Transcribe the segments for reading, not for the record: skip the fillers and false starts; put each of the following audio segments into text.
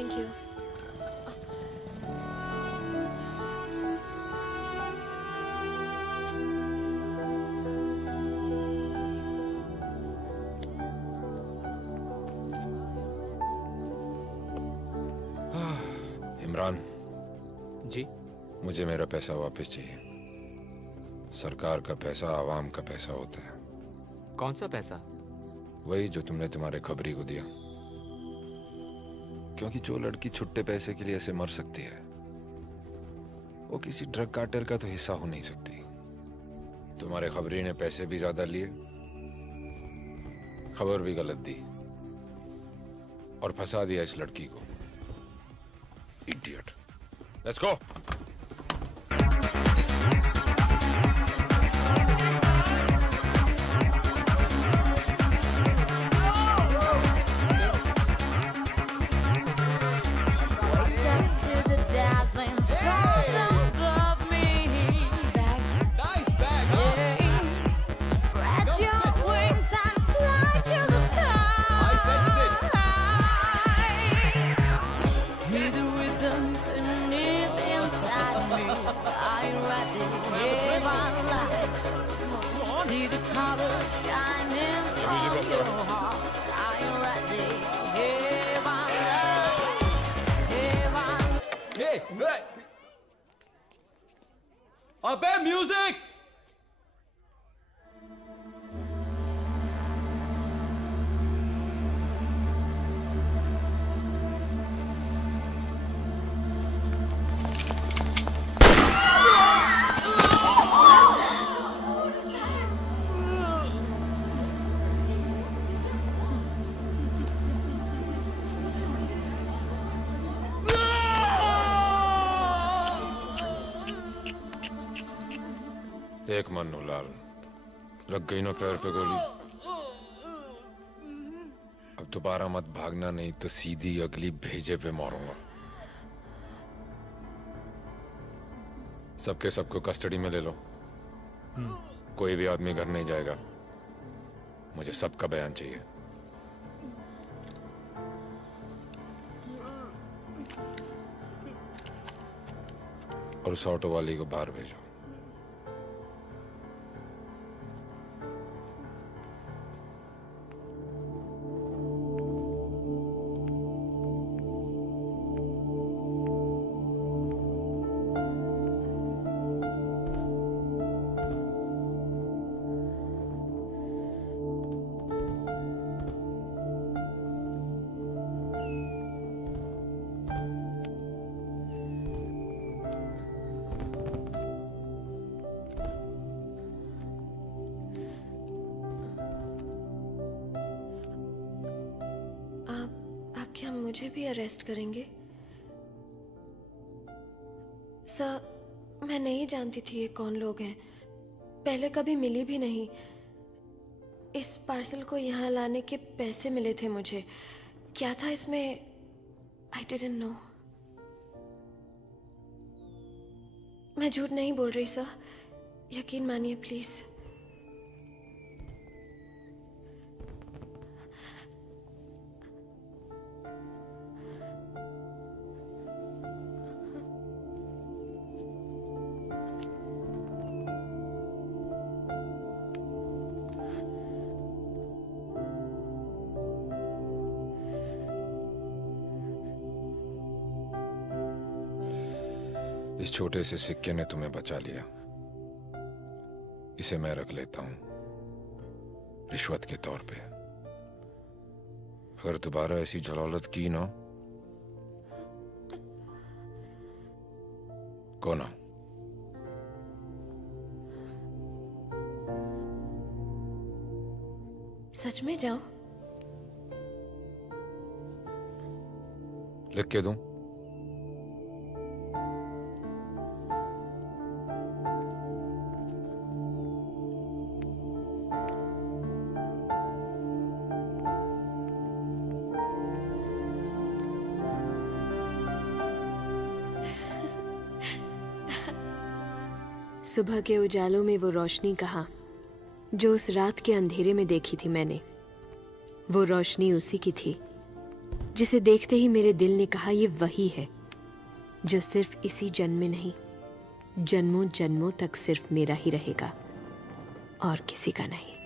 Thank you. Imran जी, मुझे मेरा पैसा वापस चाहिए। सरकार का पैसा आवाम का पैसा होता है। कौन सा पैसा? वही जो तुमने तुम्हारे खबरी को दिया। क्योंकि जो लड़की छुट्टे पैसे के लिए ऐसे मर सकती है वो किसी ड्रग कार्टेल का तो हिस्सा हो नहीं सकती। तुम्हारे खबरी ने पैसे भी ज्यादा लिए, खबर भी गलत दी और फंसा दिया इस लड़की को। इडियट। Let's go. अबे म्यूजिक! एक मन्नू लाल, लग गई ना पैर पे गोली। अब दोबारा मत भागना, नहीं तो सीधी अगली भेजे पे मारूंगा। सबके सबको कस्टडी में ले लो। कोई भी आदमी घर नहीं जाएगा। मुझे सबका बयान चाहिए। और उस ऑटो वाली को बाहर भेजो। क्या मुझे भी अरेस्ट करेंगे? सर, मैं नहीं जानती थी ये कौन लोग हैं। पहले कभी मिली भी नहीं। इस पार्सल को यहाँ लाने के पैसे मिले थे मुझे। क्या था इसमें? I didn't know. मैं झूठ नहीं बोल रही सर, यकीन मानिए प्लीज। इस छोटे से सिक्के ने तुम्हें बचा लिया। इसे मैं रख लेता हूं रिश्वत के तौर पे। अगर दोबारा ऐसी जलालत की ना, कोना सच में जाऊं? लिख के दूं? सुबह के उजालों में वो रोशनी कहाँ जो उस रात के अंधेरे में देखी थी मैंने, वो रोशनी उसी की थी जिसे देखते ही मेरे दिल ने कहा ये वही है जो सिर्फ इसी जन्म में नहीं, जन्मों जन्मों तक सिर्फ मेरा ही रहेगा और किसी का नहीं।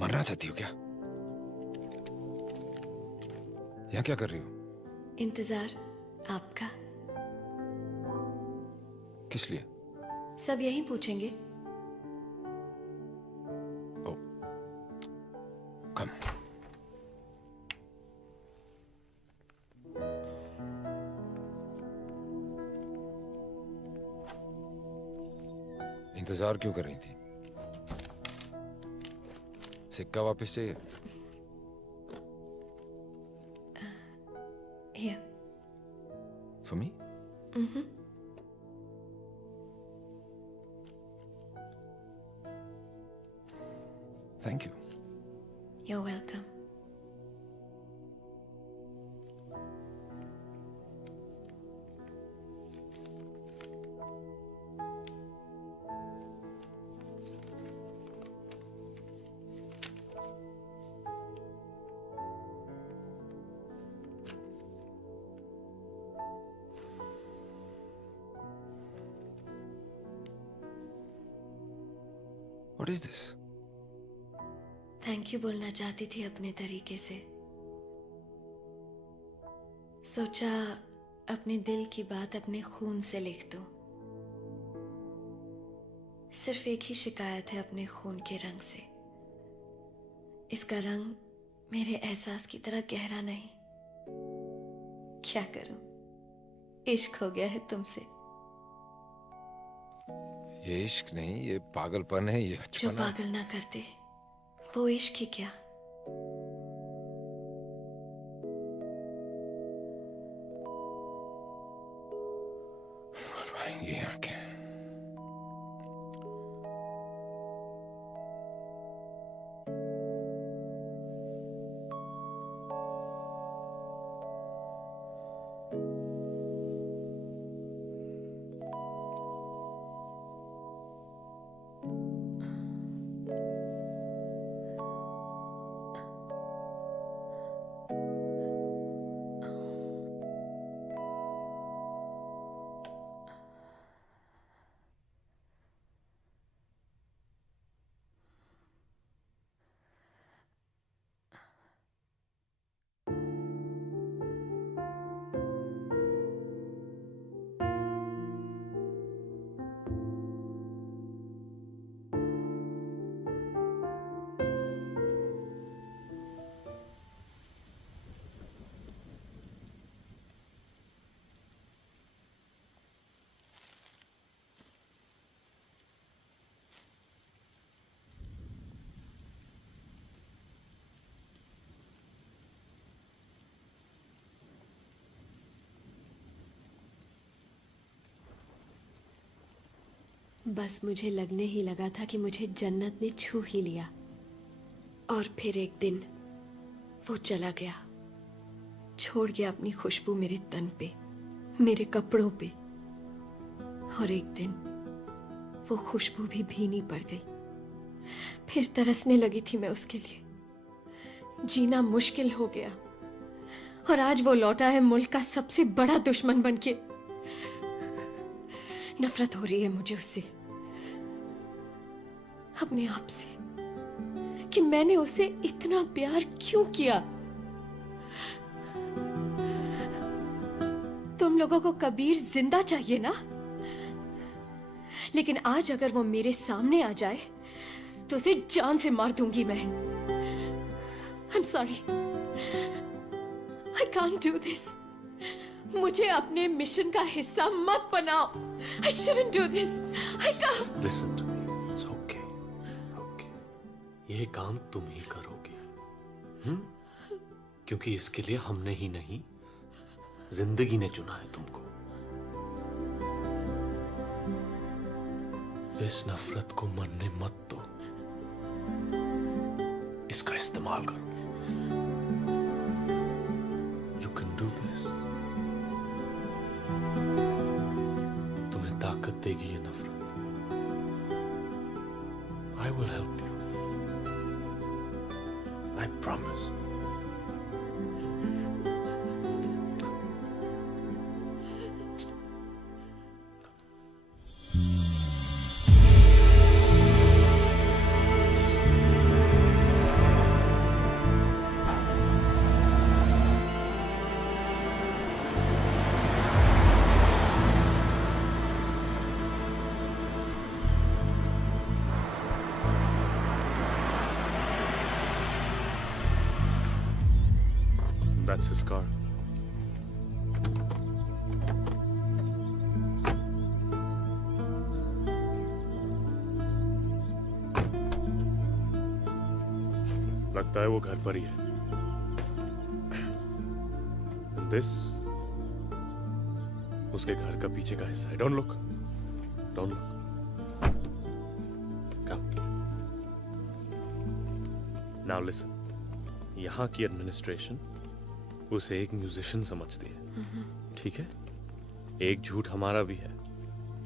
मरना चाहती हो क्या? यहाँ क्या कर रही हो? इंतजार आपका। किस लिए? सब यही पूछेंगे। ओ, कम। इंतजार क्यों कर रही थी? सिक्का वापस चाहिए? Here. For me? Mm-hmm. Thank you. You're welcome. What is this? Thank you बोलना चाहती थी अपने तरीके से। सोचा अपने दिल की बात अपने खून से लिख दूं। सिर्फ एक ही शिकायत है अपने खून के रंग से। इसका रंग मेरे एहसास की तरह गहरा नहीं। क्या करूं, इश्क हो गया है तुमसे। ये इश्क नहीं, ये पागलपन है, ये जो बचपन है। पागल ना करते वो इश्क ही क्या। ये आंखें। बस मुझे लगने ही लगा था कि मुझे जन्नत ने छू ही लिया। और फिर एक दिन वो चला गया, छोड़ गया अपनी खुशबू मेरे तन पे, मेरे कपड़ों पे। और एक दिन वो खुशबू भी भीनी पड़ गई। फिर तरसने लगी थी मैं उसके लिए। जीना मुश्किल हो गया। और आज वो लौटा है मुल्क का सबसे बड़ा दुश्मन बनके। नफरत हो रही है मुझे उससे, अपने आप से, कि मैंने उसे इतना प्यार क्यों किया। तुम लोगों को कबीर जिंदा चाहिए ना, लेकिन आज अगर वो मेरे सामने आ जाए तो उसे जान से मार दूंगी मैं। I'm sorry. I can't do this. मुझे अपने मिशन का हिस्सा मत बनाओ। I shouldn't do this. I can't. Listen to me. It's okay. Okay. ये काम तुम ही करोगी, क्योंकि इसके लिए हमने ही नहीं, जिंदगी ने चुना है तुमको। इस नफरत को मरने मत दो, इसका इस्तेमाल करो। You can do this. तुम्हें ताकत देगी ये नफरत। I will help you. I promise. That's his car. लगता है वो घर पर ही है। This उसके घर का पीछे का हिस्सा है। Don't look. Don't look. Come. Now listen. यहाँ की एडमिनिस्ट्रेशन उसे एक म्यूजिशियन समझती है, ठीक है? एक झूठ हमारा भी है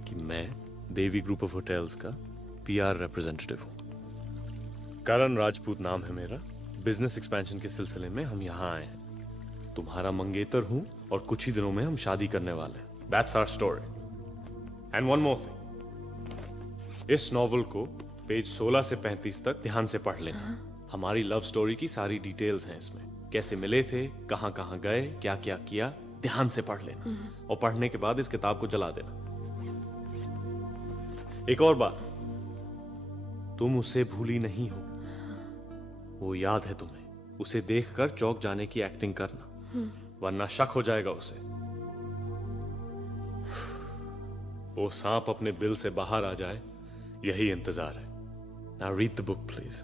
कि मैं देवी ग्रुप ऑफ होटल्स का पीआर रिप्रेजेंटेटिव हूं। करण राजपूत नाम है मेरा। बिजनेस एक्सपेंशन के सिलसिले में हम यहाँ आए हैं। तुम्हारा मंगेतर हूं और कुछ ही दिनों में हम शादी करने वाले हैं। That's our story. And one more thing. इस नॉवल को पेज 16 से 35 तक ध्यान से पढ़ लेना। हमारी लव स्टोरी की सारी डिटेल्स हैं इसमें। कैसे मिले थे, कहां कहां गए, क्या क्या किया, ध्यान से पढ़ लेना। और पढ़ने के बाद इस किताब को जला देना। एक और बात, तुम उसे भूली नहीं हो, वो याद है तुम्हें। उसे देखकर चौंक जाने की एक्टिंग करना, वरना शक हो जाएगा उसे। वो सांप अपने बिल से बाहर आ जाए, यही इंतजार है। Now read the book, please.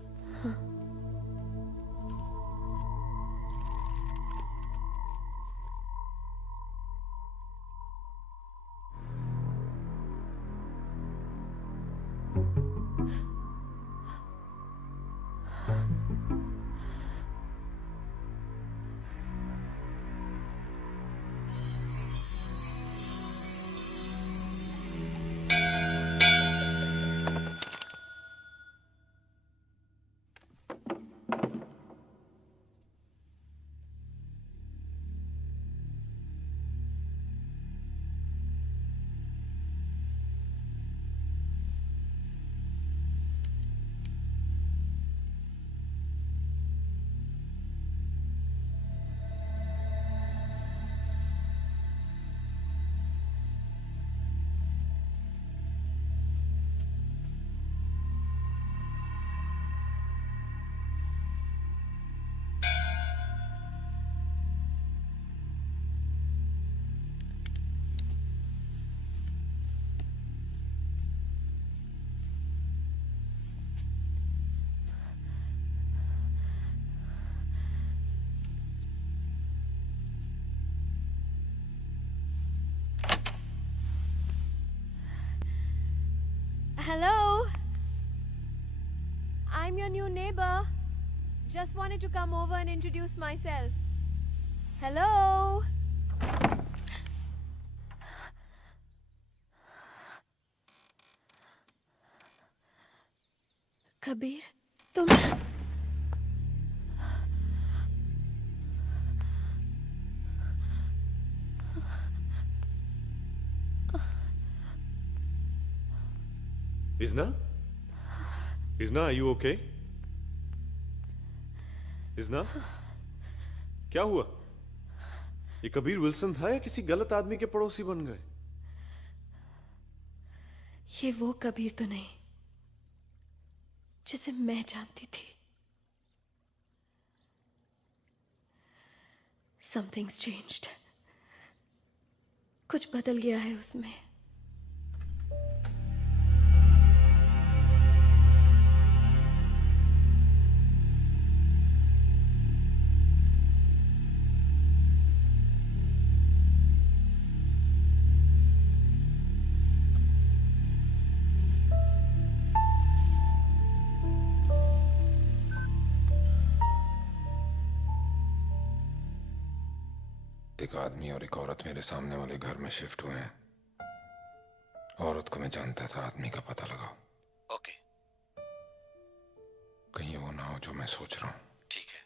Hello. I'm your new neighbor. Just wanted to come over and introduce myself. Hello. Kabir, तुम Isna? Isna, are you okay? Isna? क्या हुआ? ये कबीर विल्सन था या किसी गलत आदमी के पड़ोसी बन गए? ये वो कबीर तो नहीं। जिसे मैं जानती थी। Something's changed. कुछ बदल गया है उसमें। एक आदमी और एक औरत मेरे सामने वाले घर में शिफ्ट हुए हैं। औरत को मैं जानता था, आदमी का पता लगाओ। ओके, कहीं वो ना हो जो मैं सोच रहा हूँ। ठीक है।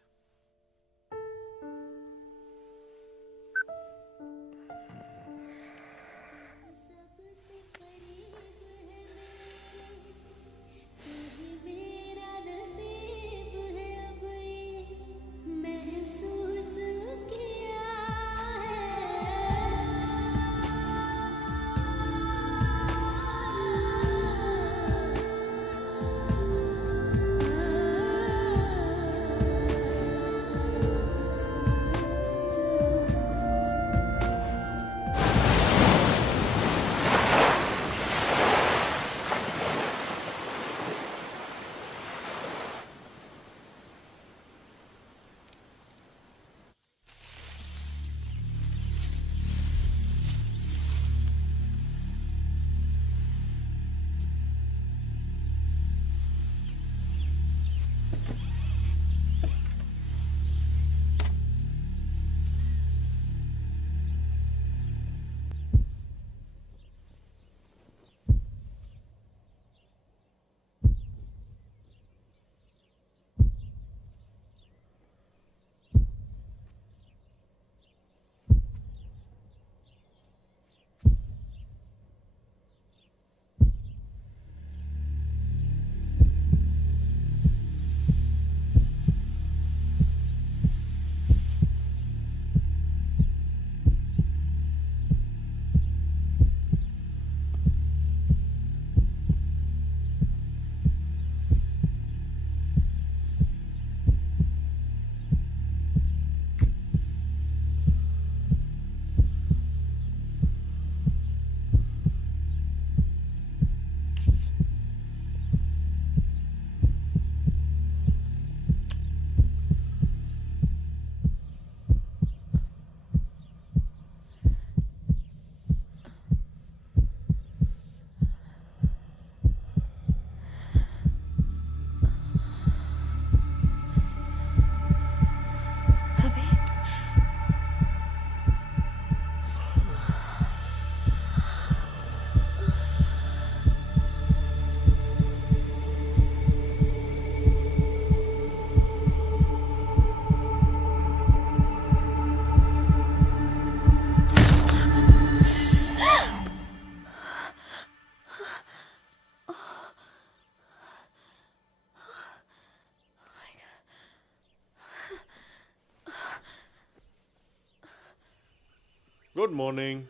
Good morning.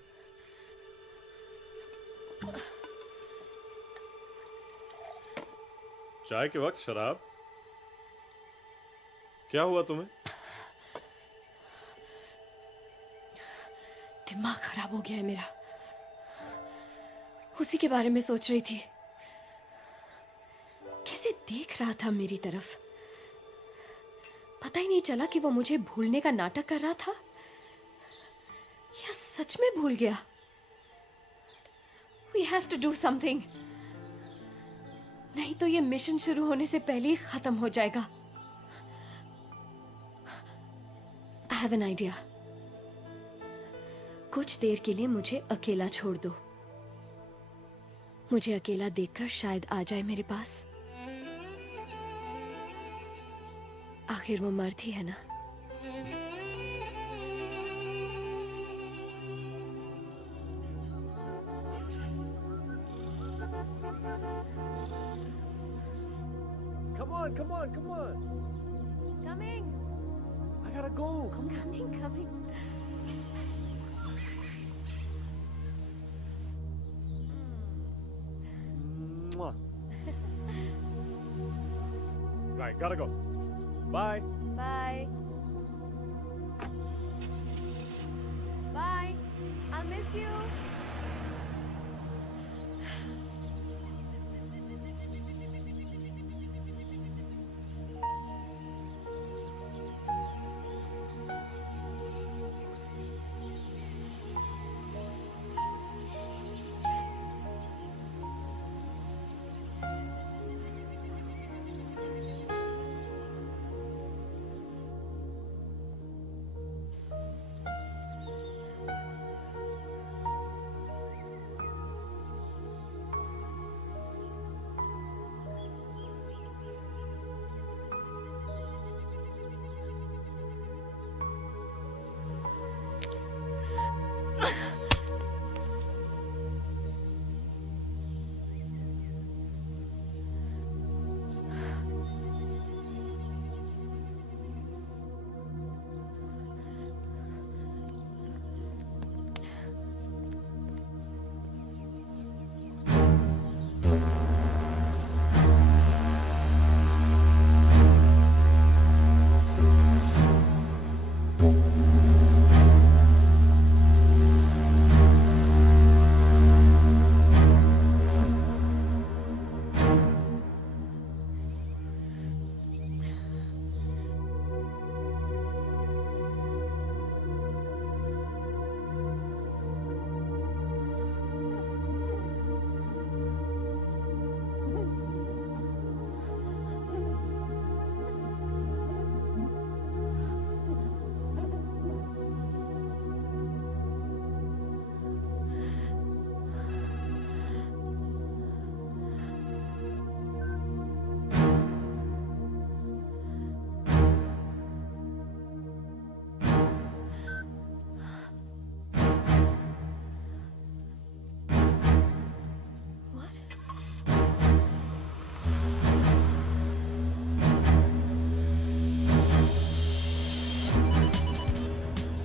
चाय के वक्त शराब? क्या हुआ तुम्हें? दिमाग खराब हो गया है मेरा। उसी के बारे में सोच रही थी। कैसे देख रहा था मेरी तरफ। पता ही नहीं चला कि वो मुझे भूलने का नाटक कर रहा था या सच में भूल गया। We have to do something. नहीं तो ये मिशन शुरू होने से पहले ही खत्म हो जाएगा। I have an idea. कुछ देर के लिए मुझे अकेला छोड़ दो। मुझे अकेला देखकर शायद आ जाए मेरे पास। आखिर वो मर्द ही है ना। Come on, come on. Coming. I gotta go. Come on. Coming. Mwah. Right, gotta go. Bye. Bye. Bye. I'll miss you.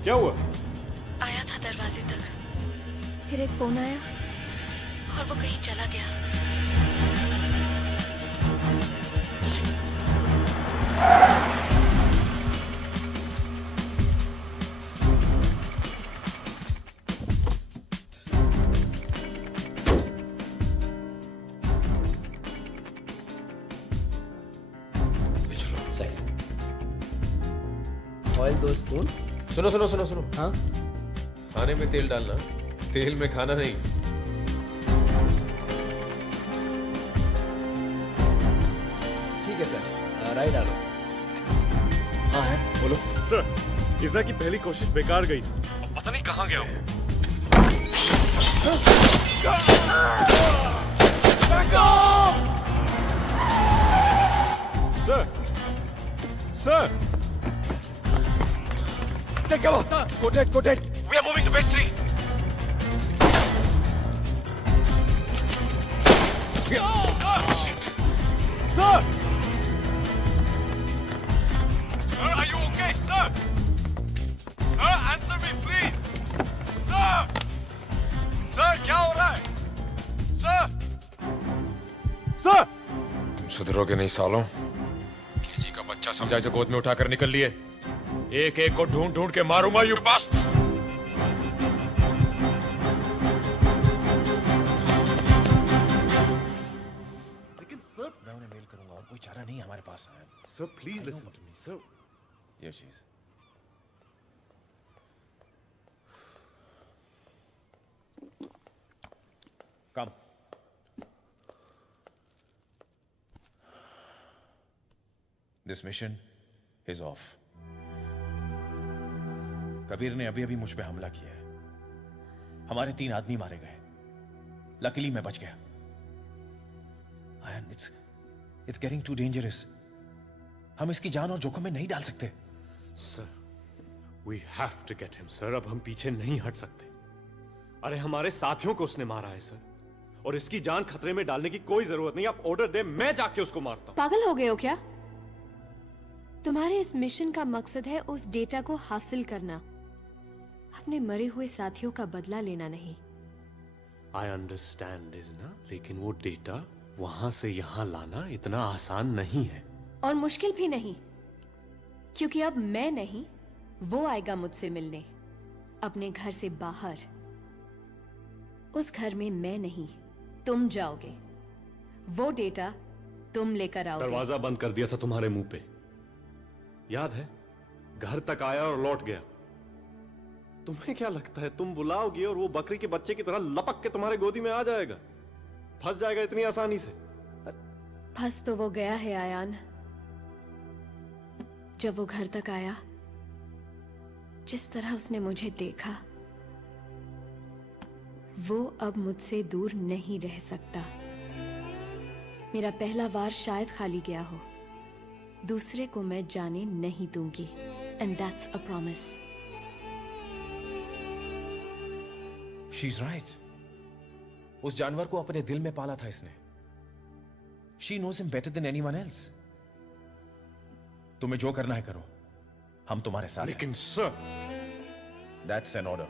क्या हुआ? आया था दरवाजे तक, फिर एक फोन आया और वो कहीं चला गया। Oil 2 spoon. सुनो सुनो सुनो सुनो, हाँ खाने में तेल डालना, तेल में खाना नहीं। ठीक है सर, राई डालो। हाँ है, बोलो। सर, इजना की पहली कोशिश बेकार गई सर। अब पता नहीं कहाँ गया हूँ। Sir, sir, Take cover! Go dead! We are moving to base 3! Sir, Sir, are you okay, sir? Sir, answer me, please! Sir! Sir, क्या हो रहा है? Sir! सर, तुम सुधरोगे नहीं सालों। केजी का बच्चा समझा जो गोद में उठाकर निकल लिए। एक एक को ढूंढ ढूंढ के मारूंगा यू बस। लेकिन सर, मैं उन्हें मेल करूंगा और कोई चारा नहीं हमारे पास है। Sir please listen to me sir. Yes, yes. Come. This mission is off. कबीर ने अभी अभी मुझ पे हमला किया है। हमारे 3 आदमी मारे गए। लकीली मैं बच गया। And it's getting too dangerous. हम इसकी जान और जोखिम में नहीं डाल सकते। Sir, we have to get him, sir. अब हम पीछे नहीं हट सकते। अरे हमारे साथियों को उसने मारा है सर, और इसकी जान खतरे में डालने की कोई जरूरत नहीं। आप ऑर्डर दे, मैं जाके उसको मारता हूं। पागल हो गए हो क्या? तुम्हारे इस मिशन का मकसद है उस डेटा को हासिल करना, अपने मरे हुए साथियों का बदला लेना नहीं। आई अंडरस्टैंड इजना, लेकिन वो डेटा वहां से यहां लाना इतना आसान नहीं है। और मुश्किल भी नहीं, क्योंकि अब मैं नहीं, वो आएगा मुझसे मिलने, अपने घर से बाहर। उस घर में मैं नहीं, तुम जाओगे। वो डेटा तुम लेकर आओगे। दरवाजा बंद कर दिया था तुम्हारे मुंह पे, याद है? घर तक आया और लौट गया। तुम्हें क्या लगता है तुम बुलाओगी और वो बकरी के बच्चे की तरह लपक के तुम्हारे गोदी में आ जाएगा? फंस जाएगा इतनी आसानी से? फंस तो वो गया है आयान। जब वो घर तक आया, जिस तरह उसने मुझे देखा, वो अब मुझसे दूर नहीं रह सकता। मेरा पहला वार शायद खाली गया हो, दूसरे को मैं जाने नहीं दूंगी। And that's a promise. She's right. उस जानवर को अपने दिल में पाला था इसने। She knows him better than anyone else. तुम्हें जो करना है करो, हम तुम्हारे साथ हैं। लेकिन sir, that's an order.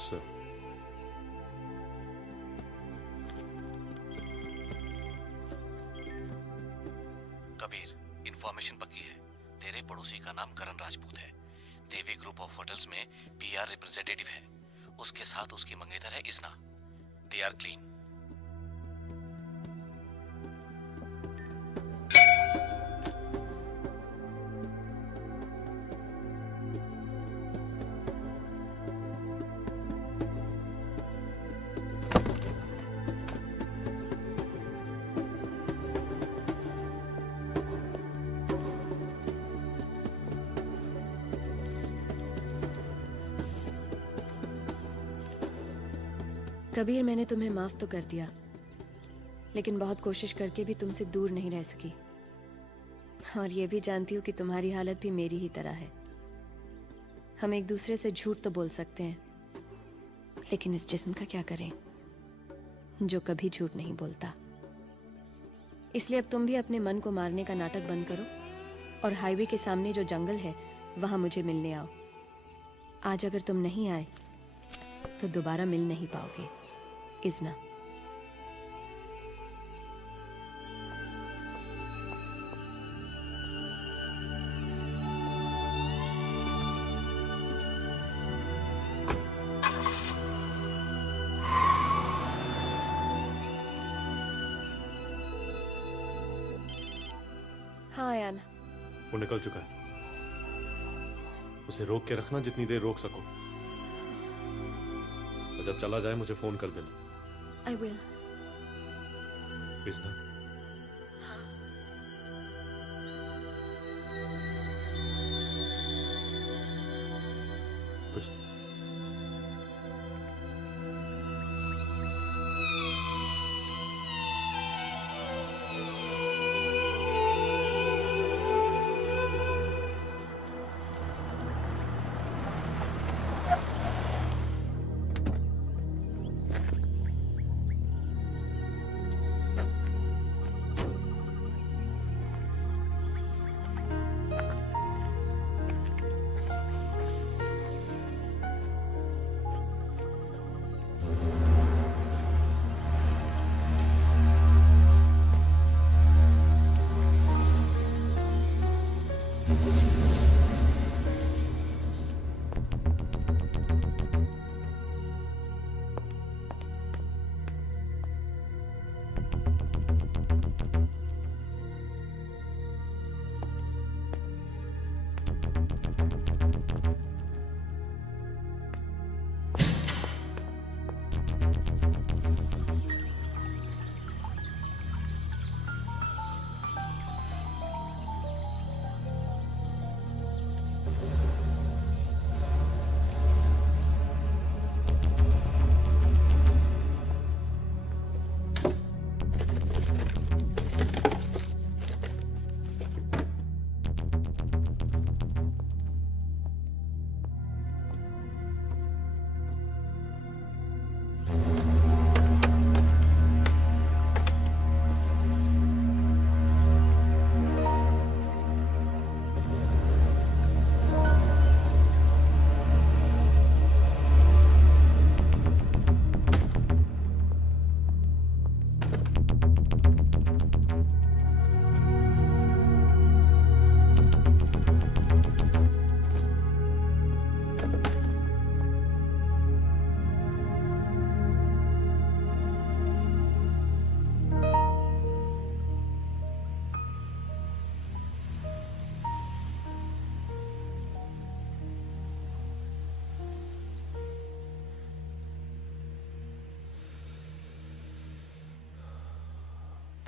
Sir, Kabir, information पक्की है। तेरे पड़ोसी का नाम करण राजपूत है। देवी ग्रुप ऑफ होटल्स में पीआर रिप्रेजेंटेटिव है। उसके साथ उसकी मंगेतर है Izna. They are clean. Kabir, मैंने तुम्हें माफ तो कर दिया, लेकिन बहुत कोशिश करके भी तुमसे दूर नहीं रह सकी। और ये भी जानती हूँ कि तुम्हारी हालत भी मेरी ही तरह है। हम एक दूसरे से झूठ तो बोल सकते हैं, लेकिन इस जिस्म का क्या करें जो कभी झूठ नहीं बोलता। इसलिए अब तुम भी अपने मन को मारने का नाटक बंद करो और हाईवे के सामने जो जंगल है वहां मुझे मिलने आओ। आज अगर तुम नहीं आए तो दोबारा मिल नहीं पाओगे। इजना। हाँ आयान। वो निकल चुका है। उसे रोक के रखना जितनी देर रोक सको, और जब चला जाए मुझे फोन कर देना। I will. इजना, कुछ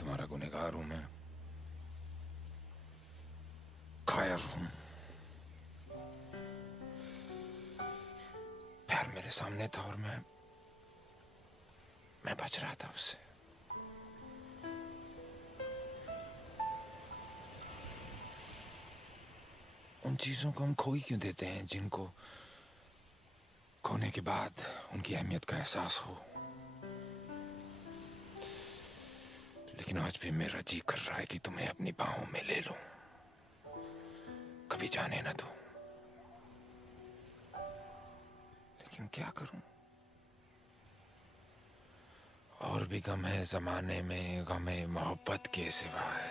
तुम्हारा गुनहगार हूं मैं, कायर हूं। प्यार मेरे सामने था और मैं बच रहा था उससे। उन चीजों को हम खो ही क्यों देते हैं जिनको खोने के बाद उनकी अहमियत का एहसास हो। लेकिन आज भी मेरा जी कर रहा है कि तुम्हें अपनी बाहों में ले लूं, कभी जाने न दूं। लेकिन क्या करूं, और भी गम है जमाने में, गमे मोहब्बत के सिवाय।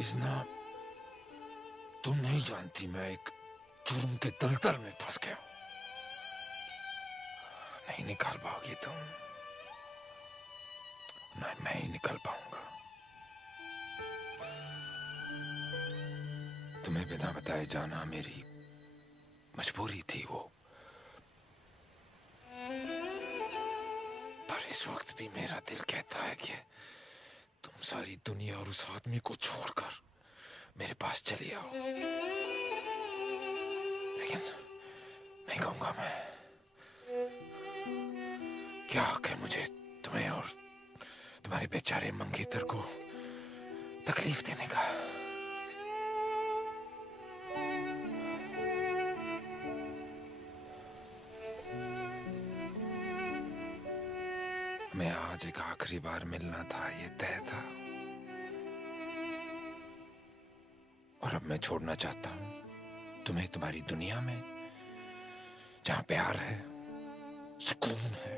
इस्ना, तुम नहीं जानती मैं एक जुर्म के दलदल में फंस गया हूं। नहीं निकाल पाओगी तुम, ना मैं ही निकल पाऊंगा। तुम्हें बिना बताए जाना मेरी मजबूरी थी वो, पर इस वक्त भी मेरा दिल कहता है कि तुम सारी दुनिया और उस आदमी को छोड़कर मेरे पास चली आओ। लेकिन नहीं कहूंगा मैं। क्या हक है मुझे तुम्हें और तुम्हारे बेचारे मंगेतर को तकलीफ देने का। मैं आज एक आखिरी बार मिलना था, ये तय था, और अब मैं छोड़ना चाहता हूं तुम्हें तुम्हारी दुनिया में, जहां प्यार है, सुकून है,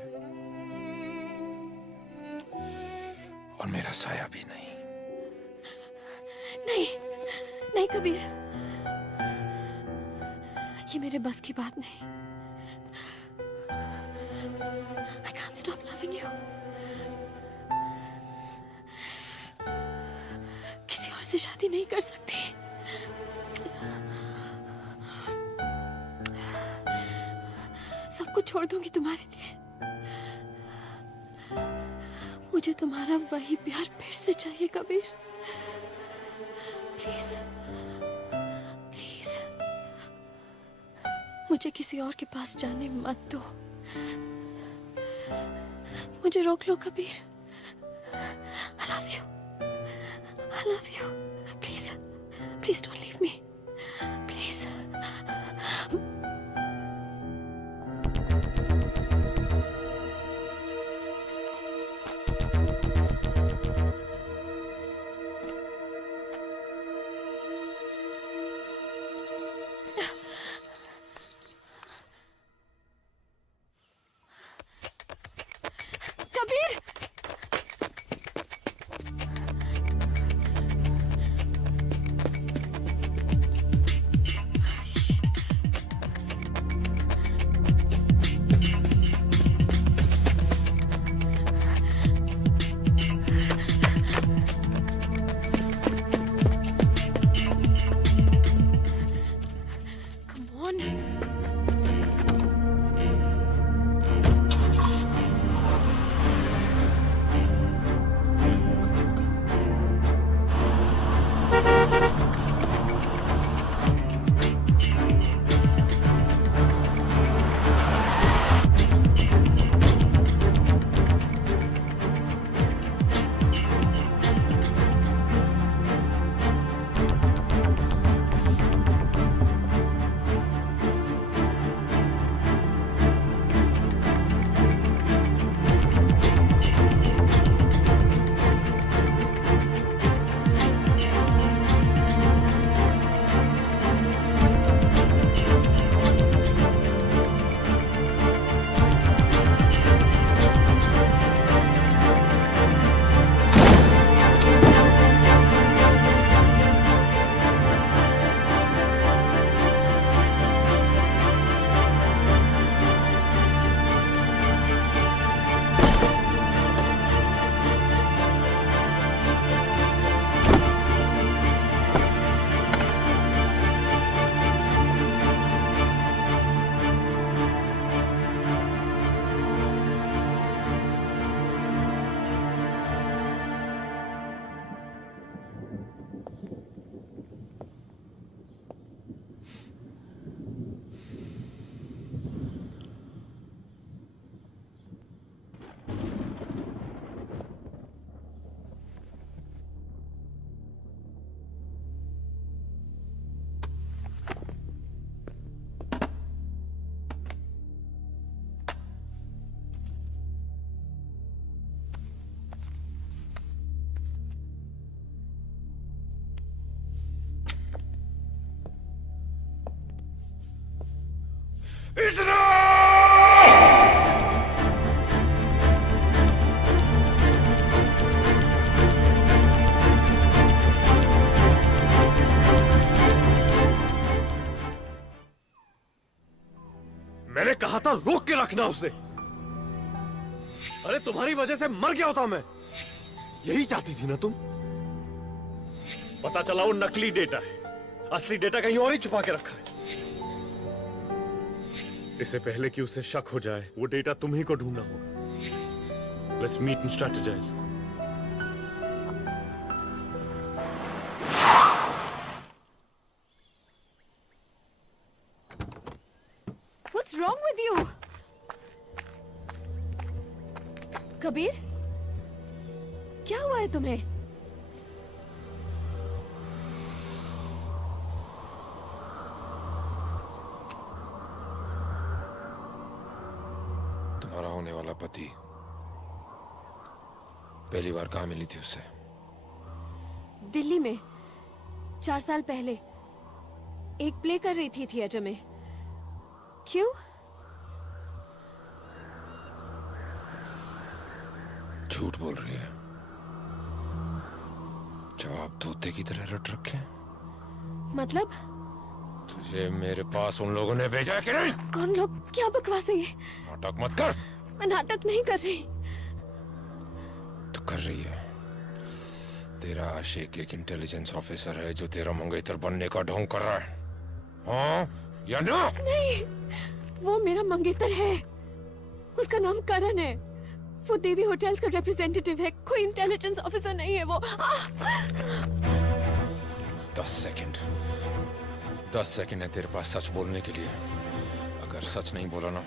और मेरा साया भी नहीं। नहीं, नहीं कबीर, ये मेरे बस की बात नहीं। I can't stop loving you. किसी और से शादी नहीं कर सकती। सब कुछ छोड़ दूंगी तुम्हारे लिए। मुझे तुम्हारा वही प्यार फिर से चाहिए कबीर। प्लीज, प्लीज, मुझे किसी और के पास जाने मत दो। मुझे रोक लो Kabir. I love you. I love you. Please, please don't leave me. Please. Kabir! मैंने कहा था रोक के रखना उसे। अरे तुम्हारी वजह से मर गया होता मैं। यही चाहती थी ना तुम? पता चला वो नकली डेटा है, असली डेटा कहीं और ही छुपा के रखा है। इससे पहले कि उसे शक हो जाए, वो डेटा तुम ही को ढूंढना होगा। Let's meet and strategize. What's wrong with you? कबीर, क्या हुआ है तुम्हें? तुम्हारा होने वाला पति पहली बार कहाँ मिली थी उससे? दिल्ली में 4 साल पहले एक प्ले कर रही थी थिएटर में। क्यों? झूठ बोल रही है। जवाब तोते की तरह रट रखे हैं। मतलब? तुझे मेरे पास उन लोगों ने भेजा है कि नहीं? कौन लोग? क्या बकवास है ये? नाटक मत कर। मैं नाटक नहीं कर रही। तो कर रही है। तेरा आशिक एक इंटेलिजेंस ऑफिसर है जो तेरा मंगेतर बनने का ढोंग कर रहा है। हाँ या ना? नहीं, वो मेरा मंगेतर है। उसका नाम करण है। वो देवी होटल्स का रिप्रेजेंटेटिव है, कोई इंटेलिजेंस ऑफिसर नहीं है वो। 10 सेकंड है तेरे पास सच बोलने के लिए। अगर सच नहीं बोला ना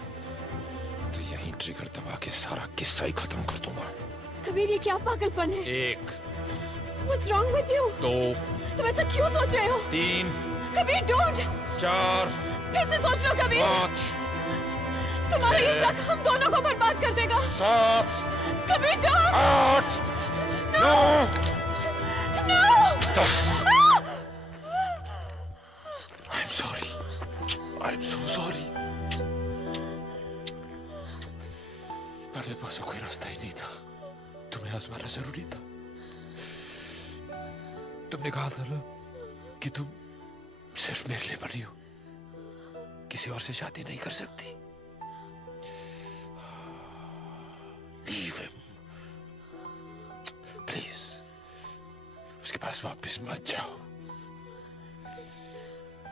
तो यहीं ट्रिगर दबा के सारा किस्सा ही खत्म कर दूंगा। कबीर, ये क्या पागलपन है? 1 What's wrong with you? 2 तुम ऐसा क्यों सोच रहे हो? 3 कबीर, don't! 4 फिर से सोच लो कबीर। 5 तुम्हारा ये शक हम दोनों को बर्बाद कर देगा। 7 Kabir, don't! 8 9 No! 10 I'm sorry. I'm so sorry. मेरे पास कोई रास्ता ही नहीं था। तुम्हें आजमाना जरूरी था। तुमने कहा था ना कि तुम सिर्फ मेरे लिए बनी हो, किसी और से शादी नहीं कर सकती। Leave him. Please. उसके पास वापस मत जाओ।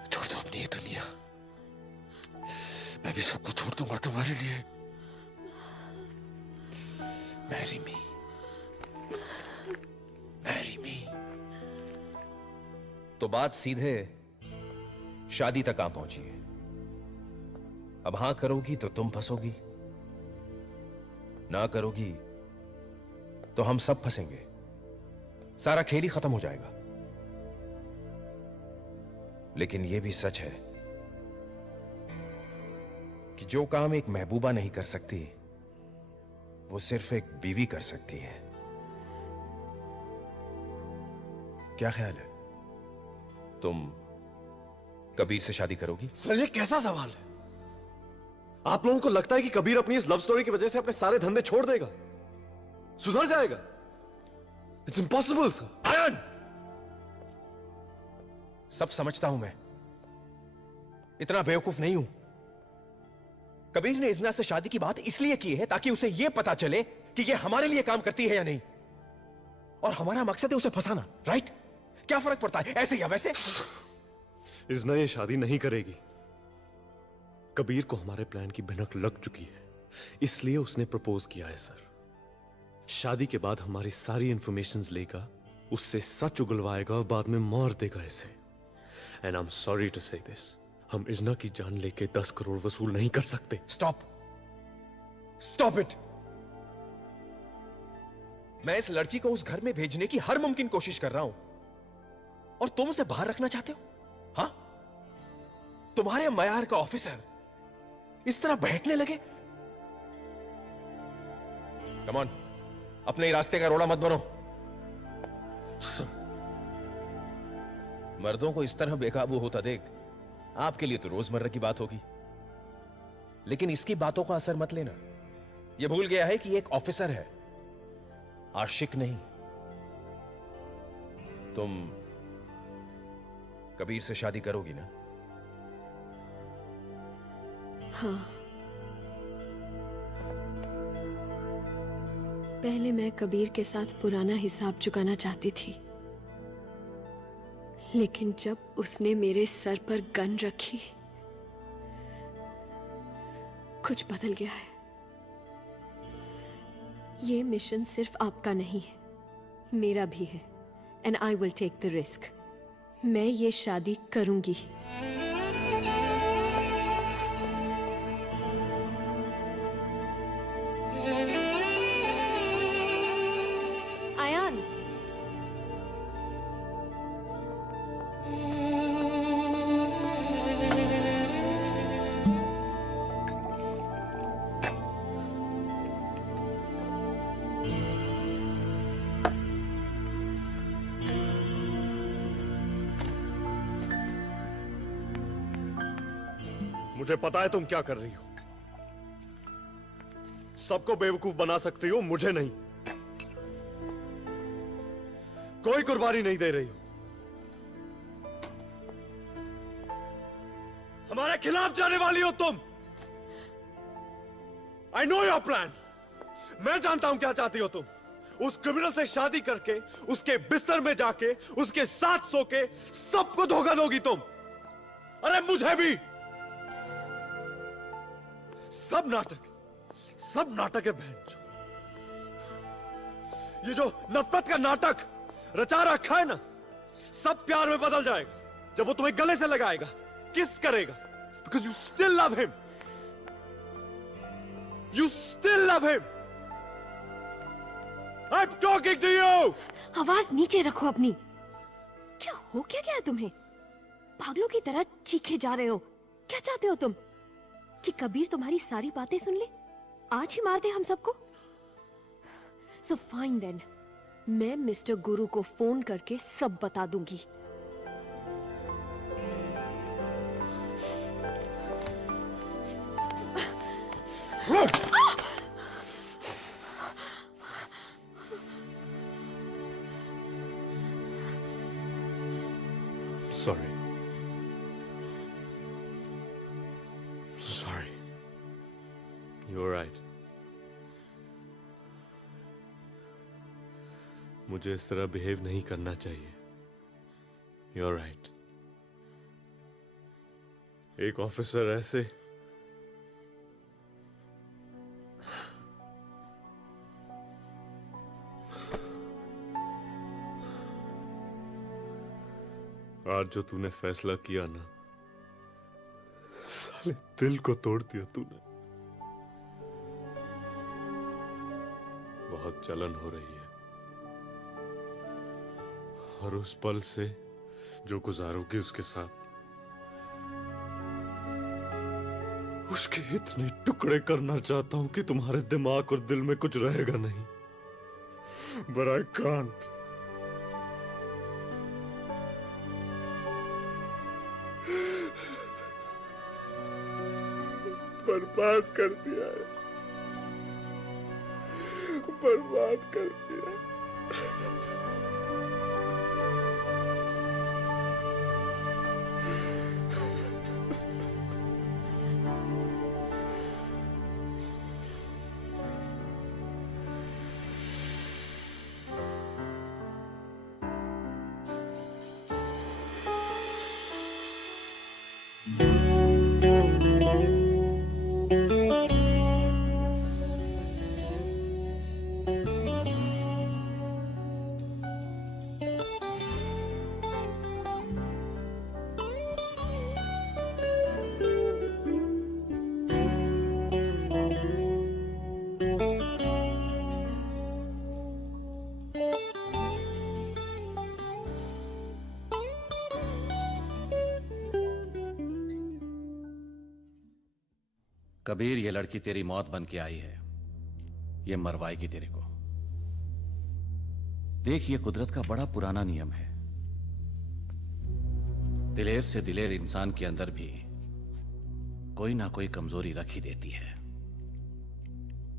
छोड़ दो अपनी ये दुनिया। मैं भी सबको छोड़ दूंगा तुम्हारे लिए। Marry me. Marry me. तो बात सीधे शादी तक आ पहुंची है। अब हां करोगी तो तुम फंसोगी, ना करोगी तो हम सब फंसेंगे। सारा खेल ही खत्म हो जाएगा। लेकिन यह भी सच है कि जो काम एक महबूबा नहीं कर सकती, वो सिर्फ एक बीवी कर सकती है। क्या ख्याल है? तुम कबीर से शादी करोगी? सर, ये कैसा सवाल है? आप लोगों को लगता है कि कबीर अपनी इस लव स्टोरी की वजह से अपने सारे धंधे छोड़ देगा, सुधर जाएगा? It's impossible sir. आयन! सब समझता हूं मैं, इतना बेवकूफ नहीं हूं। कबीर ने इज़ना से शादी की बात इसलिए की है ताकि उसे यह पता चले कि यह हमारे लिए काम करती है या नहीं, और हमारा मकसद है उसे फंसाना। राइट? क्या फर्क पड़ता है, ऐसे या वैसे? इज़ना ये शादी नहीं करेगी। कबीर को हमारे प्लान की भनक लग चुकी है, इसलिए उसने प्रपोज किया है सर। शादी के बाद हमारी सारी इंफॉर्मेशंस लेगा, उससे सच उगलवाएगा और बाद में मार देगा इसे। And I am sorry to say this, हम इज़ना की जान लेके 10 करोड़ वसूल नहीं कर सकते। Stop, stop it. मैं इस लड़की को उस घर में भेजने की हर मुमकिन कोशिश कर रहा हूं, और तुम उसे बाहर रखना चाहते हो? हाँ? तुम्हारे मयार का ऑफिसर इस तरह बहकने लगे? कम ऑन, अपने रास्ते का रोड़ा मत बनो। मर्दों को इस तरह बेकाबू होता देख आपके लिए तो रोजमर्रा की बात होगी, लेकिन इसकी बातों का असर मत लेना। यह भूल गया है कि ये एक ऑफिसर है, आशिक नहीं। तुम कबीर से शादी करोगी ना? हाँ। पहले मैं कबीर के साथ पुराना हिसाब चुकाना चाहती थी, लेकिन जब उसने मेरे सर पर गन रखी, कुछ बदल गया है। ये मिशन सिर्फ आपका नहीं है, मेरा भी है। And I will take the risk. मैं ये शादी करूंगी। आयान, मुझे पता है तुम क्या कर रही हो। सबको बेवकूफ बना सकती हो, मुझे नहीं। कोई कुर्बानी नहीं दे रही हो। हमारे खिलाफ जाने वाली हो तुम। I know your plan. मैं जानता हूं क्या चाहती हो तुम। उस क्रिमिनल से शादी करके उसके बिस्तर में जाके उसके साथ सो के सबको धोखा दोगी तुम। अरे मुझे भी। सब नाटक है बहन। ये जो नफरत का नाटक रचा रखा है ना, सब प्यार में बदल जाएगा जब वो तुम्हें गले से लगाएगा, किस करेगा। Because you still love him. You still love him. I am talking to you. आवाज नीचे रखो अपनी। क्या हो क्या गया तुम्हें? पागलों की तरह चीखे जा रहे हो। क्या चाहते हो तुम? कि कबीर तुम्हारी सारी बातें सुन ले, आज ही मार दे हम सबको? सो फाइन देन, मैं मिस्टर गुरु को फोन करके सब बता दूंगी। Sorry. Sorry. You're right. मुझे इस तरह बिहेव नहीं करना चाहिए। You're right. एक ऑफिसर ऐसे आज जो तूने फैसला किया ना, साले दिल को तोड़ दिया तूने। बहुत जलन हो रही है, और उस पल से जो गुजारोगी उसके साथ, उसके इतने टुकड़े करना चाहता हूं कि तुम्हारे दिमाग और दिल में कुछ रहेगा नहीं। But I can't. बर्बाद कर दिया है, बर्बाद कर दिया है। कबीर, ये लड़की तेरी मौत बन के आई है, ये मरवाएगी तेरे को। देख, ये कुदरत का बड़ा पुराना नियम है। दिलेर से दिलेर इंसान के अंदर भी कोई ना कोई कमजोरी रख ही देती है,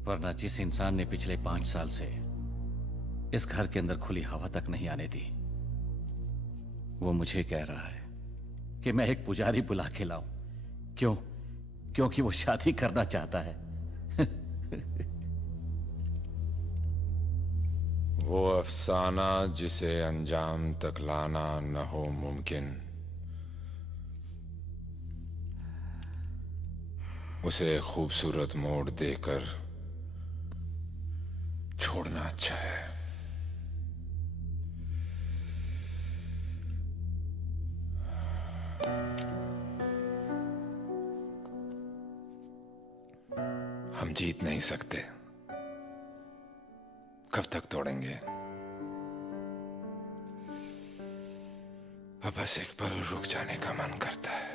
वरना जिस इंसान ने पिछले 5 साल से इस घर के अंदर खुली हवा तक नहीं आने दी, वो मुझे कह रहा है कि मैं एक पुजारी बुला के लाऊं। क्यों? क्योंकि वो शादी करना चाहता है। वो अफसाना जिसे अंजाम तक लाना न हो मुमकिन, उसे खूबसूरत मोड़ देकर छोड़ना अच्छा है। हम जीत नहीं सकते, कब तक तोड़ेंगे? अब बस एक पल रुक जाने का मन करता है।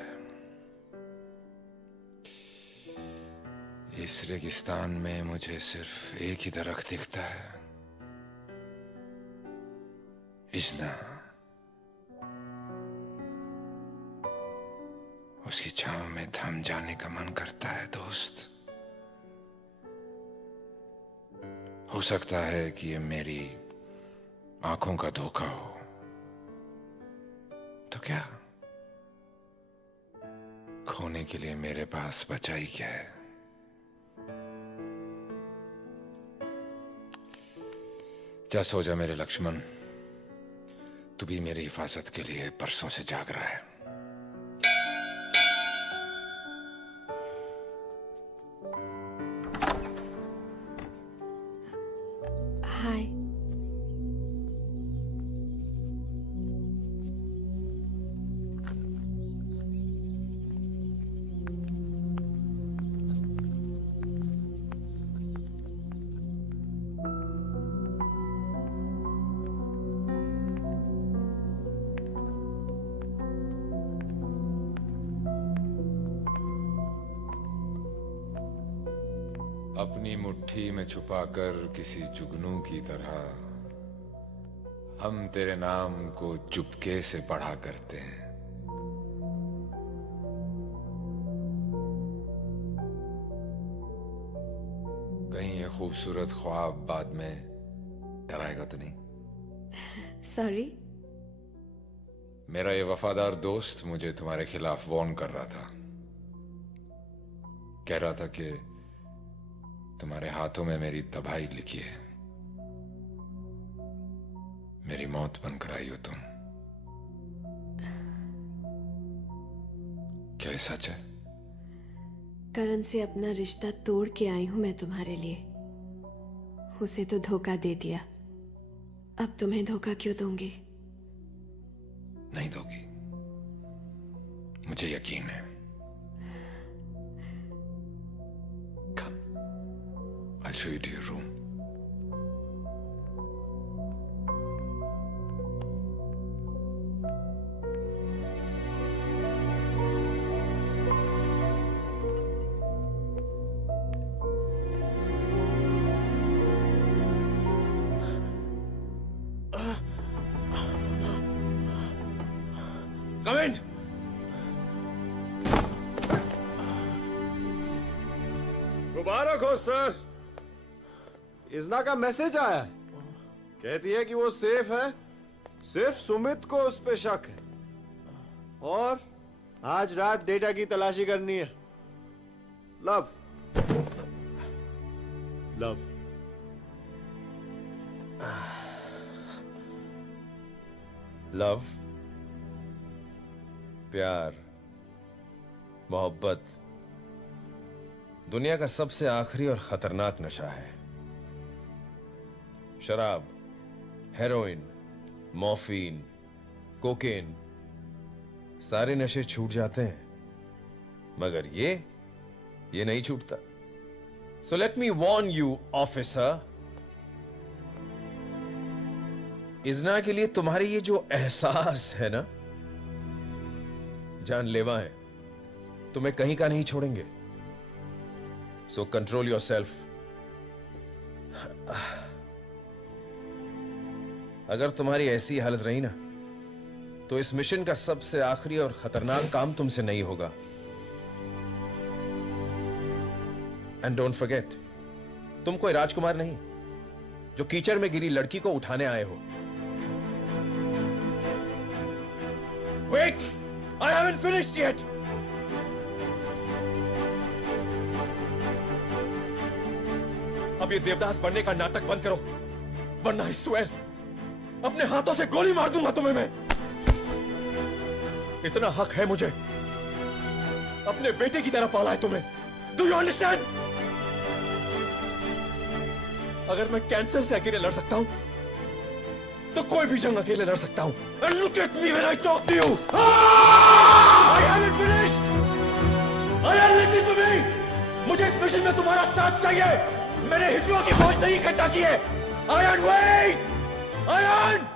इस रेगिस्तान में मुझे सिर्फ एक ही दरख्त दिखता है, इजना। उसकी छांव में थम जाने का मन करता है दोस्त। हो सकता है कि ये मेरी आंखों का धोखा हो, तो क्या? खोने के लिए मेरे पास बचा ही क्या है? जा सो जा मेरे लक्ष्मण, तू भी मेरी हिफाजत के लिए परसों से जाग रहा है। हाय। अपनी मुट्ठी में छुपाकर किसी जुगनू की तरह हम तेरे नाम को चुपके से पढ़ा करते हैं। कहीं ये खूबसूरत ख्वाब बाद में डराएगा तो नहीं? सॉरी। मेरा ये वफादार दोस्त मुझे तुम्हारे खिलाफ वार्न कर रहा था। कह रहा था कि तुम्हारे हाथों में मेरी तबाही लिखी है, मेरी मौत बनकर आई हो तुम। क्या ये सच है? करण से अपना रिश्ता तोड़ के आई हूं मैं तुम्हारे लिए। उसे तो धोखा दे दिया, अब तुम्हें धोखा क्यों दूंगी? नहीं दोगी, मुझे यकीन है। I'll show you to your room. Come in. मुबारक हो सर। इजना का मैसेज आया है, कहती है कि वो सेफ है, सिर्फ सुमित को उस पे शक है और आज रात डेटा की तलाशी करनी है। लव लव लव, प्यार, मोहब्बत दुनिया का सबसे आखिरी और खतरनाक नशा है। शराब, हेरोइन, मॉर्फिन, कोकेन, सारे नशे छूट जाते हैं, मगर ये नहीं छूटता। So let me warn you officer, Izna के लिए तुम्हारी ये जो एहसास है ना, जानलेवा है, तुम्हें कहीं का नहीं छोड़ेंगे। So control yourself. अगर तुम्हारी ऐसी हालत रही ना, तो इस मिशन का सबसे आखिरी और खतरनाक काम तुमसे नहीं होगा। एंड डोंट फॉरगेट, तुम कोई राजकुमार नहीं जो कीचड़ में गिरी लड़की को उठाने आए हो। Wait, I haven't finished yet. अब ये देवदास बनने का नाटक बंद करो, वरना आई स्वेयर अपने हाथों से गोली मार दूंगा तुम्हें मैं। इतना हक है मुझे, अपने बेटे की तरह पाला है तुम्हें। Do you understand? अगर मैं कैंसर से अकेले लड़ सकता हूं तो कोई भी जंग अकेले लड़ सकता हूं। And look at me when I talk to you. I haven't finished. Ayan, listen to me. मुझे इस मिशन में तुम्हारा साथ चाहिए। मैंने हिटलर की फौज नहीं इकट्ठा की है। Ayan, wait. Ayan.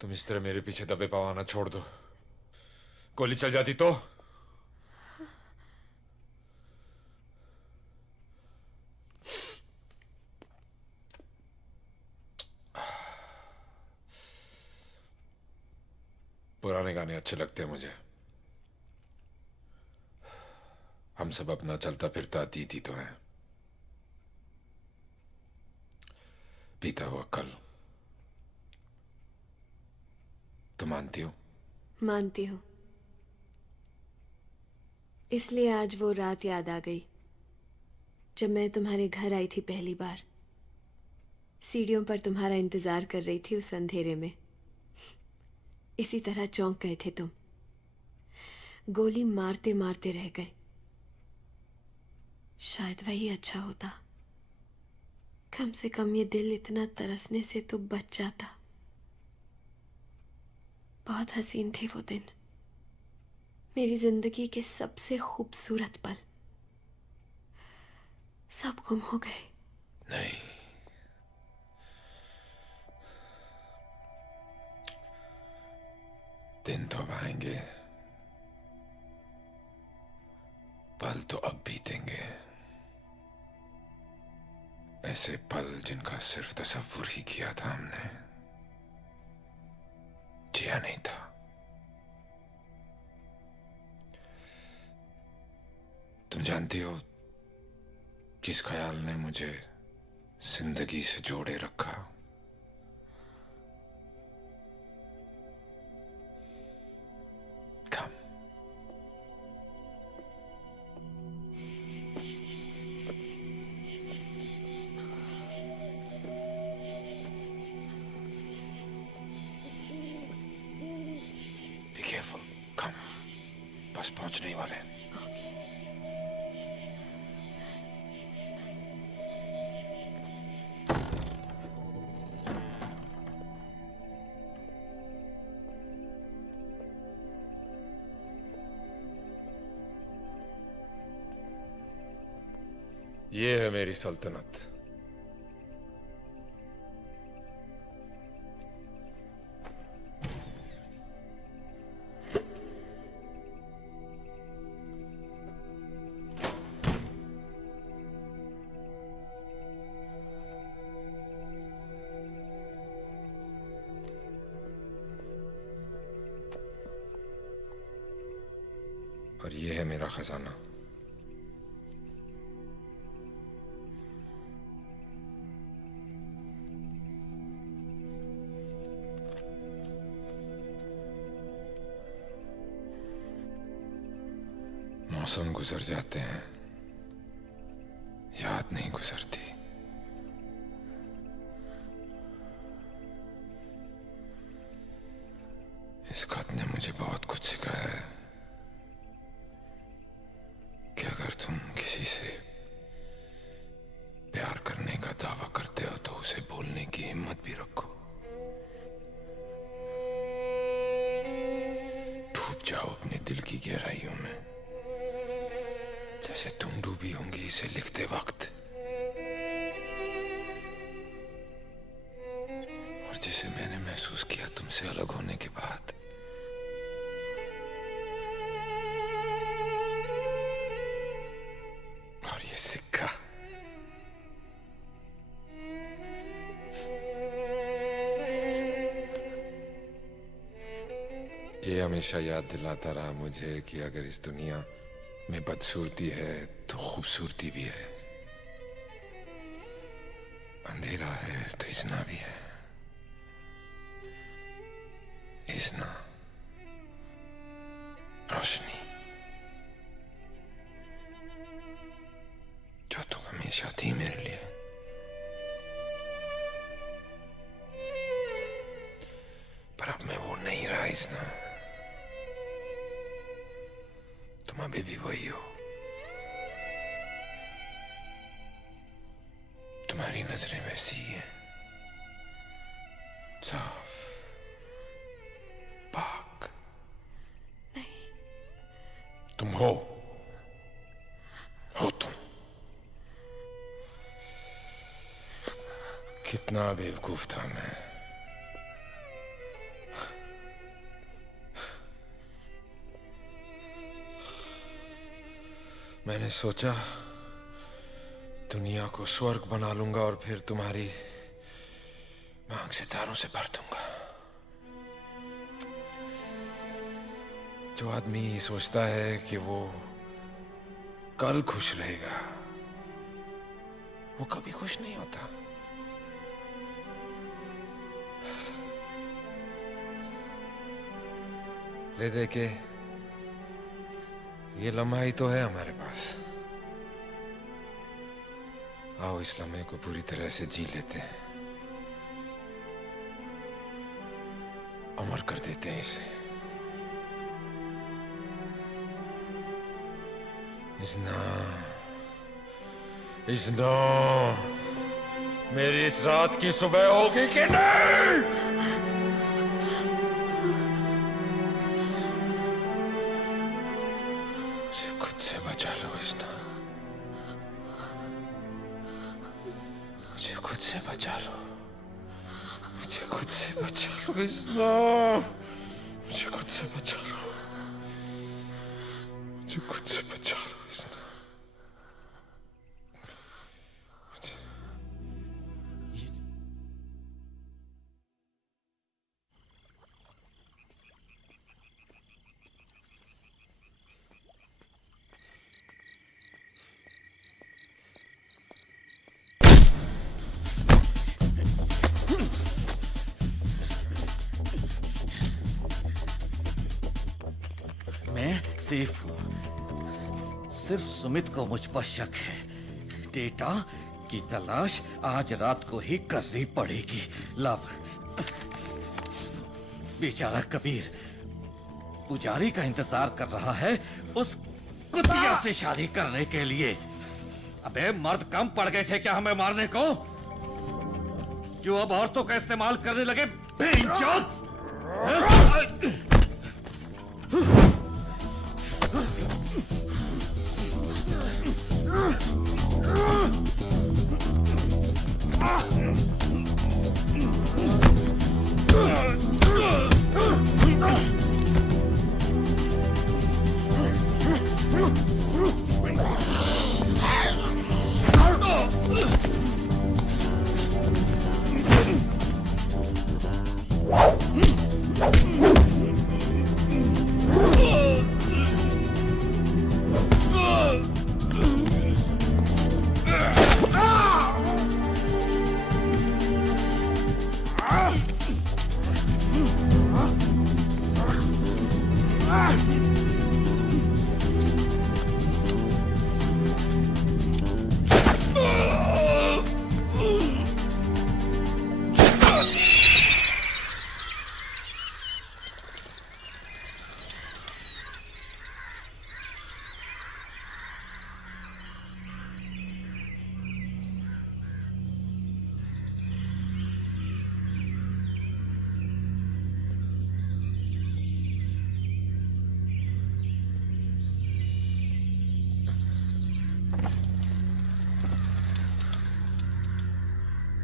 तुम इस तरह मेरे पीछे दबे पवाना छोड़ दो, गोली चल जाती तो। पुराने गाने अच्छे लगते हैं मुझे। हम सब अपना चलता फिरता अतीत ही तो है। बीता हुआ कल। तुम मानती हो? मानती हूँ। इसलिए आज वो रात याद आ गई जब मैं तुम्हारे घर आई थी पहली बार। सीढ़ियों पर तुम्हारा इंतजार कर रही थी उस अंधेरे में। इसी तरह चौंक गए थे तुम। गोली मारते मारते रह गए। शायद वही अच्छा होता। कम से कम ये दिल इतना तरसने से तो बच जाता। बहुत हसीन थे वो दिन। मेरी जिंदगी के सबसे खूबसूरत पल सब गुम हो गए। नहीं, दिन तो अब आएंगे, पल तो अब बीतेंगे। ऐसे पल जिनका सिर्फ तसव्वुर ही किया था हमने, जिया नहीं था। तुम जानती हो किस ख्याल ने मुझे जिंदगी से जोड़े रखा? कम। Be careful. Come. बस पहुंचने ही वाले हैं। ये है मेरी सल्तनत। ये है मेरा खजाना। मौसम गुजर जाते हैं, याद नहीं गुजरती। इस खत ने मुझे बहुत कुछ सिखाया है कि अगर तुम किसी से प्यार करने का दावा करते हो तो उसे बोलने की हिम्मत भी रखो। डूब जाओ अपने दिल की गहराइयों में, जैसे तुम डूबी होंगी इसे लिखते वक्त, और जिसे मैंने महसूस किया तुमसे अलग होने के बाद। और ये सिक्का, ये हमेशा याद दिलाता रहा मुझे कि अगर इस दुनिया में बदसूरती है तो खूबसूरती भी है, अंधेरा है तो इजना भी है। इजना, रोशनी, जो तुम हमेशा थी मेरे लिए। पर अब मैं वो नहीं रहा इजना, तुम अभी भी वही हो। तुम्हारी नजरें वैसी ही हैं, साफ, पाक। नहीं, तुम हो तुम। कितना बेवकूफ था मैं। मैंने सोचा दुनिया को स्वर्ग बना लूंगा और फिर तुम्हारी मांग सितारों से भर दूंगा। जो आदमी सोचता है कि वो कल खुश रहेगा, वो कभी खुश नहीं होता। ले देखे, ये लम्हा ही तो है हमारे पास। आओ इस लम्हे को पूरी तरह से जी लेते हैं, अमर कर देते हैं इसे। इजना, इजना, मेरी इस रात की सुबह होगी कि नहीं? खुद से बचा लो इजना, मुझे खुद से बचा लो, मुझे खुद से बचा लो इजना, मुझे खुद से बचा लो, मुझे खुद से बचा लो इजना। सेफ हूं। सिर्फ सुमित को मुझ पर शक है। डेटा की तलाश आज रात को ही करनी पड़ेगी। लव, बेचारा कबीर पुजारी का इंतजार कर रहा है उस कुतिया से शादी करने के लिए। अबे मर्द कम पड़ गए थे क्या हमें मारने को, जो अब औरतों का इस्तेमाल करने लगे बेइज्जत।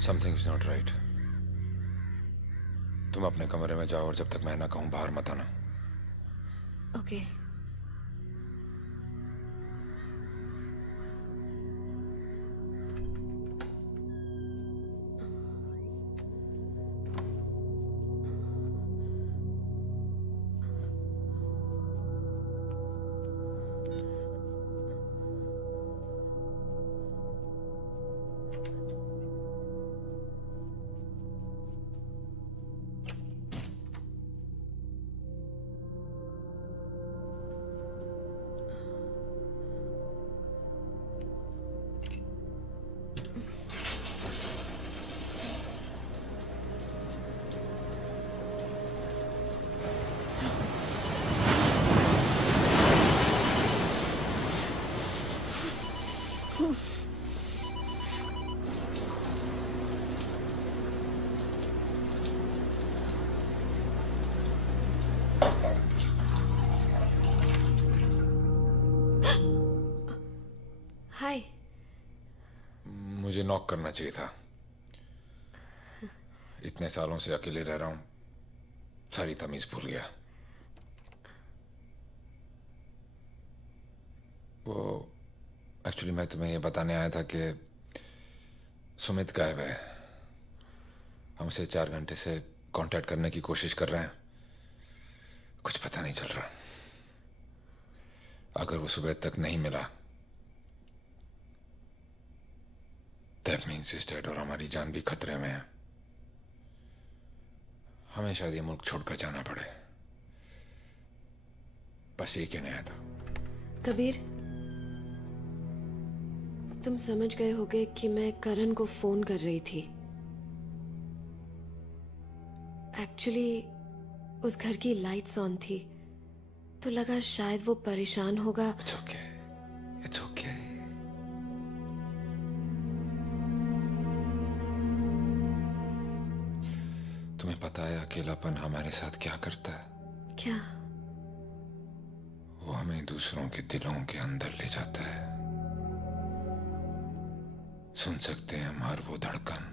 Something's not right. तुम अपने कमरे में जाओ और जब तक मैं ना कहूं बाहर मत आना. ओके. हाय. मुझे नॉक करना चाहिए था. इतने सालों से अकेले रह रहा हूं, सारी तमीज भूल गया. वो एक्चुअली मैं तुम्हें ये बताने आया था कि सुमित गायब है. हम उसे 4 घंटे से कांटेक्ट करने की कोशिश कर रहे हैं. कुछ पता नहीं चल रहा. अगर वो सुबह तक नहीं मिला, That means he's dead और हमारी जान भी खतरे में है. हमें शायद ये मुल्क छोड़कर जाना पड़े. बस ये कहने आया था. कबीर, तुम समझ गए होगे कि मैं करण को फोन कर रही थी. एक्चुअली उस घर की लाइट्स ऑन थी, तो लगा शायद वो परेशान होगा. It's okay. It's okay. तुम्हें पता है अकेलापन हमारे साथ क्या करता है? क्या? वो हमें दूसरों के दिलों के अंदर ले जाता है. सुन सकते हैं हम हर वो धड़कन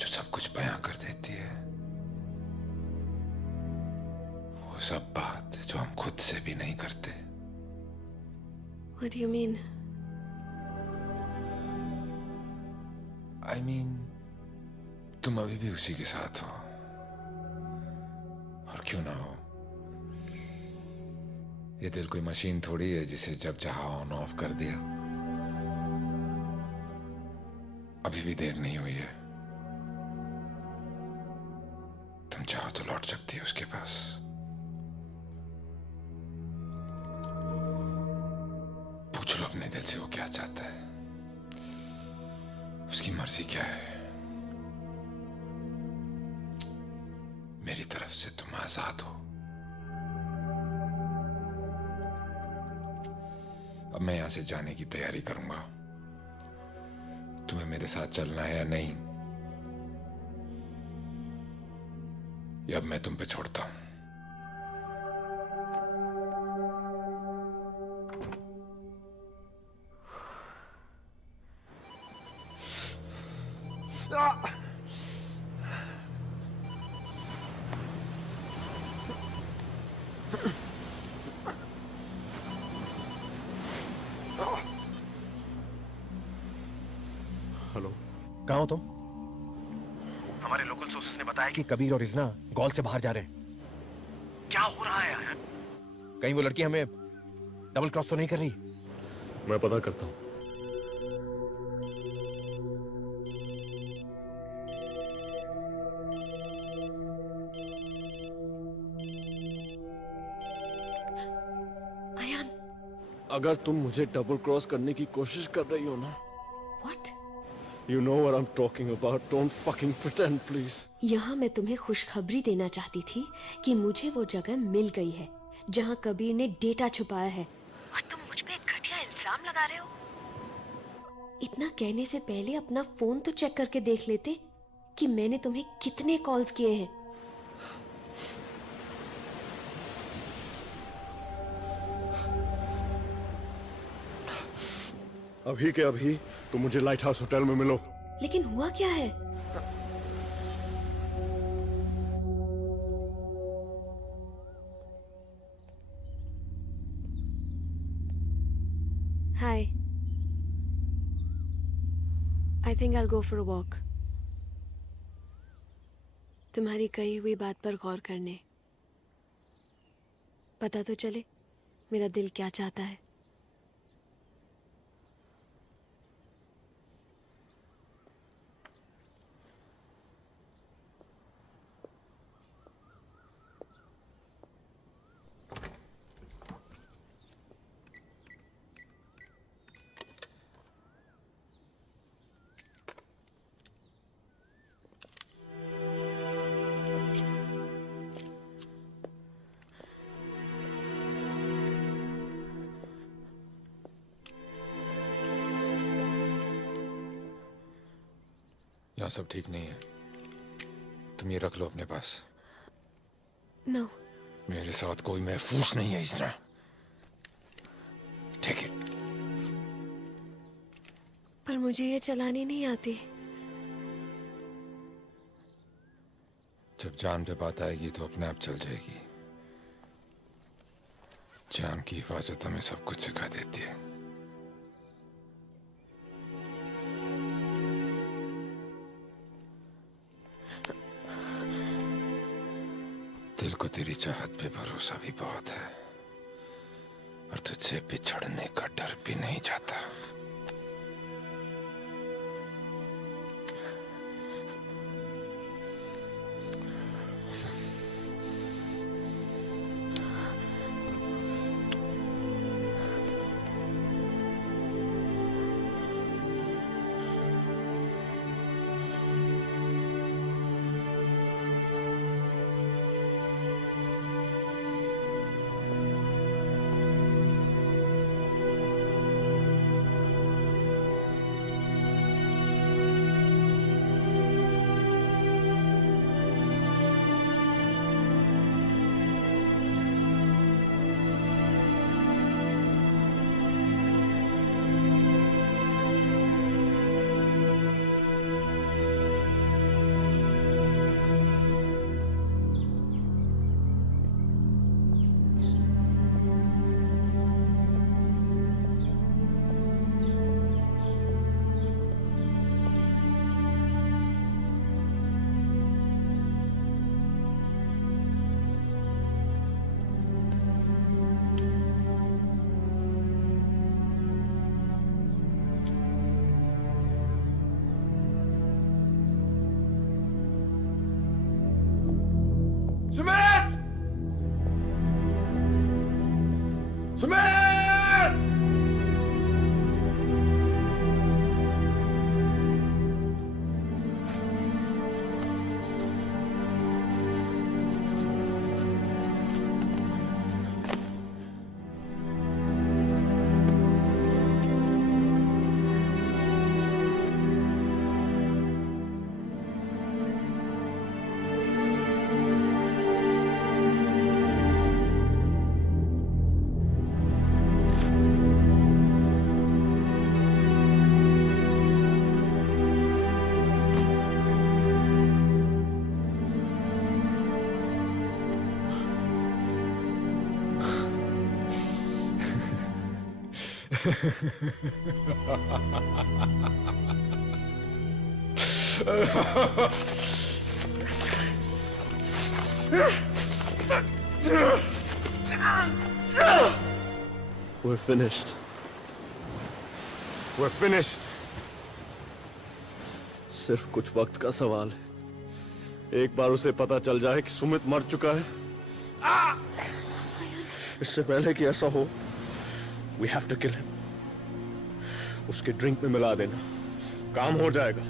जो सब कुछ बयां कर देती है. वो सब बात जो हम खुद से भी नहीं करते. What do you mean? I mean, तुम अभी भी उसी के साथ हो. और क्यों ना हो. ये दिल कोई मशीन थोड़ी है जिसे जब चाहा ऑन ऑफ कर दिया. अभी भी देर नहीं हुई है. तुम चाहो तो लौट सकती हो उसके पास. पूछ लो अपने दिल से वो क्या चाहता है. उसकी मर्जी क्या है. मेरी तरफ से तुम आजाद हो. अब मैं यहां से जाने की तैयारी करूंगा. तुम्हें मेरे साथ चलना है या नहीं, ये अब मैं तुम पे छोड़ता हूं. हेलो, कहाँ हो तुम? हमारे लोकल सोर्सेस ने बताया कि कबीर और इजना गॉल से बाहर जा रहे हैं. क्या हो रहा है यार? कहीं वो लड़की हमें डबल क्रॉस तो नहीं कर रही? मैं पता करता हूँ. अयान, अगर तुम मुझे डबल क्रॉस करने की कोशिश कर रही हो ना, what? you know what I'm talking about. Don't fucking pretend, please. यहाँ मैं तुम्हें खुशखबरी देना चाहती थी कि मुझे वो जगह मिल गई है जहाँ कबीर ने डेटा छुपाया है. और तुम मुझ पे एक घटिया इल्जाम लगा रहे हो. इतना कहने से पहले अपना फोन तो चेक करके देख लेते कि मैंने तुम्हें कितने कॉल्स किए हैं. अभी के अभी तुम मुझे लाइट हाउस होटल में मिलो. लेकिन हुआ क्या है? Hi, I think I will go for a walk. तुम्हारी कही हुई बात पर गौर करने। पता तो चले मेरा दिल क्या चाहता है। यहाँ सब ठीक नहीं है, तुम ये रख लो अपने पास। नो। मेरे साथ कोई महफूज नहीं है इस तरह। ठीक है। पर मुझे ये चलानी नहीं आती। जब जान पे बात आएगी तो अपने आप चल जाएगी। जान की हिफाजत हमें सब कुछ सिखा देती है। दिल को तेरी चाहत पे भरोसा भी बहुत है और तुझसे बिछड़ने का डर भी नहीं जाता। Sumit! Sumit! We're finished. We're finished. सिर्फ कुछ वक्त का सवाल है। एक बार उसे पता चल जाए कि सुमित मर चुका है, इससे पहले कि ऐसा हो, we have to kill him. उसके ड्रिंक में मिला देना, काम हो जाएगा।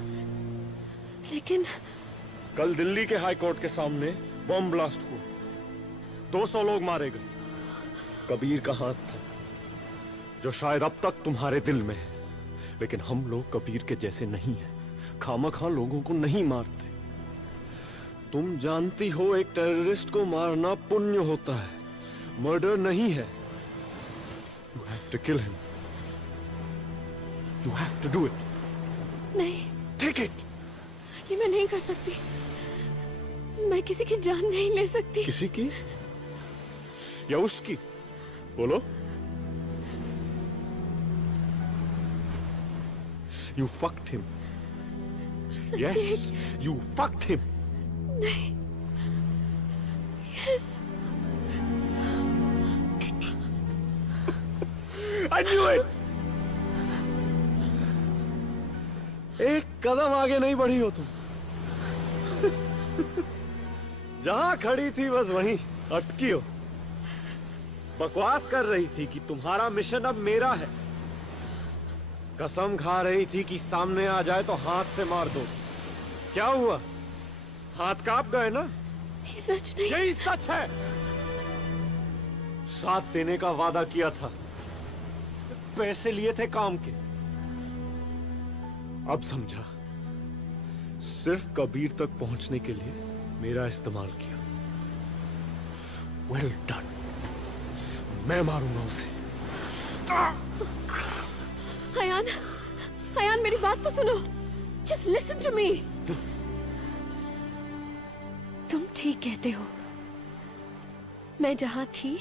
लेकिन कल दिल्ली के हाई कोर्ट के सामने बम ब्लास्ट हुआ, 200 लोग मारे गए। कबीर का हाथ था, जो शायद अब तक तुम्हारे दिल में है, लेकिन हम लोग कबीर के जैसे नहीं हैं। खामखा लोगों को नहीं मारते। तुम जानती हो एक टेररिस्ट को मारना पुण्य होता है, मर्डर नहीं है। You have to kill him. You have to do it. नहीं। Take it. ये मैं नहीं कर सकती। मैं किसी की जान नहीं ले सकती। किसी की या उसकी? बोलो। You fucked him. Yes, you fucked him. नहीं। Yes. I knew it. एक कदम आगे नहीं बढ़ी हो तुम। जहां खड़ी थी बस वहीं अटकी हो। बकवास कर रही थी कि तुम्हारा मिशन अब मेरा है। कसम खा रही थी कि सामने आ जाए तो हाथ से मार दो। क्या हुआ? हाथ कांप गए ना? ये सच नहीं। यही सच है। साथ देने का वादा किया था, पैसे लिए थे काम के। अब समझा, सिर्फ कबीर तक पहुंचने के लिए मेरा इस्तेमाल किया। Well done. मैं मारूंगा उसे। अयान, अयान मेरी बात तो सुनो। Just listen to me. तुम ठीक कहते हो। मैं जहां थी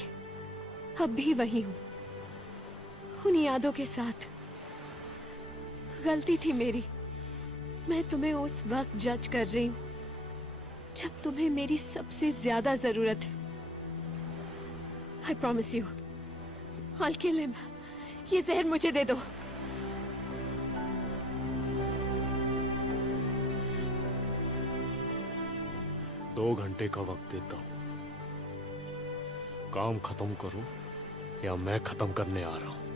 अब भी वही हूं, उन यादों के साथ। गलती थी मेरी। मैं तुम्हें उस वक्त जज कर रही हूं जब तुम्हें मेरी सबसे ज्यादा जरूरत है। I promise you, I'll kill him. ये जहर मुझे दे दो। दो घंटे का वक्त देता हूं। काम खत्म करो या मैं खत्म करने आ रहा हूं।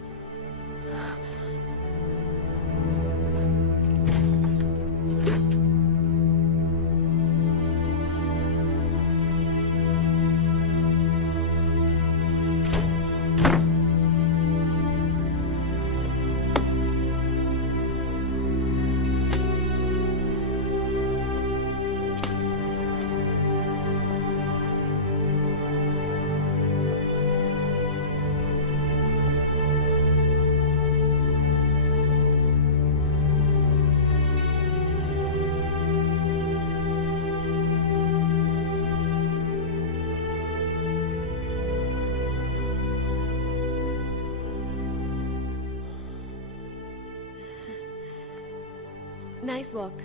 Nice walk.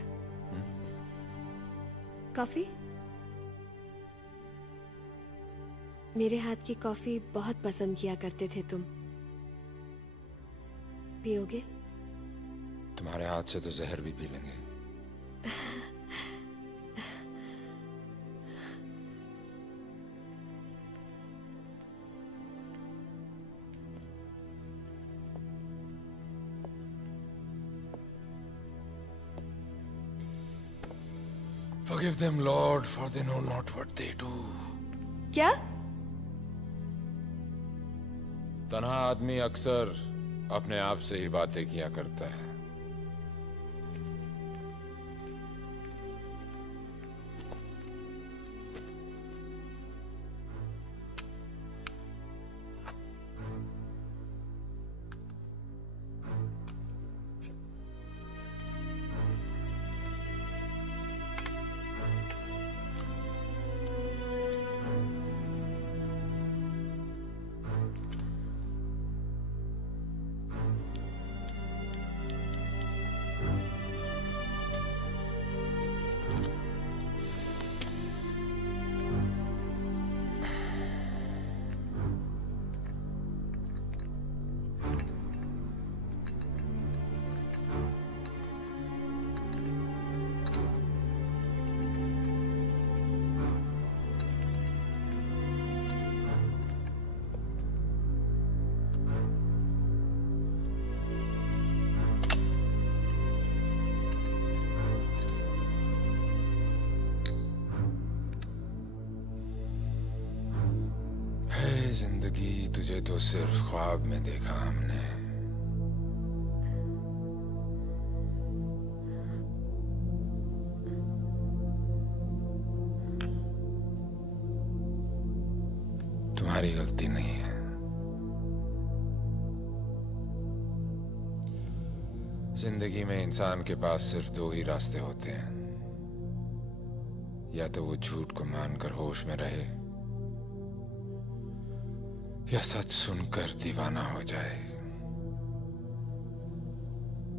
कॉफी? मेरे हाथ की कॉफी बहुत पसंद किया करते थे तुम। पियोगे? तुम्हारे हाथ से तो जहर भी पी लेंगे। Forgive them, Lord, for they know not what they do. क्या? तन्हा आदमी अक्सर अपने आप से ही बातें किया करता है। जिंदगी तुझे तो सिर्फ ख्वाब में देखा हमने। तुम्हारी गलती नहीं है। जिंदगी में इंसान के पास सिर्फ दो ही रास्ते होते हैं, या तो वो झूठ को मानकर होश में रहे या सच सुनकर दीवाना हो जाए।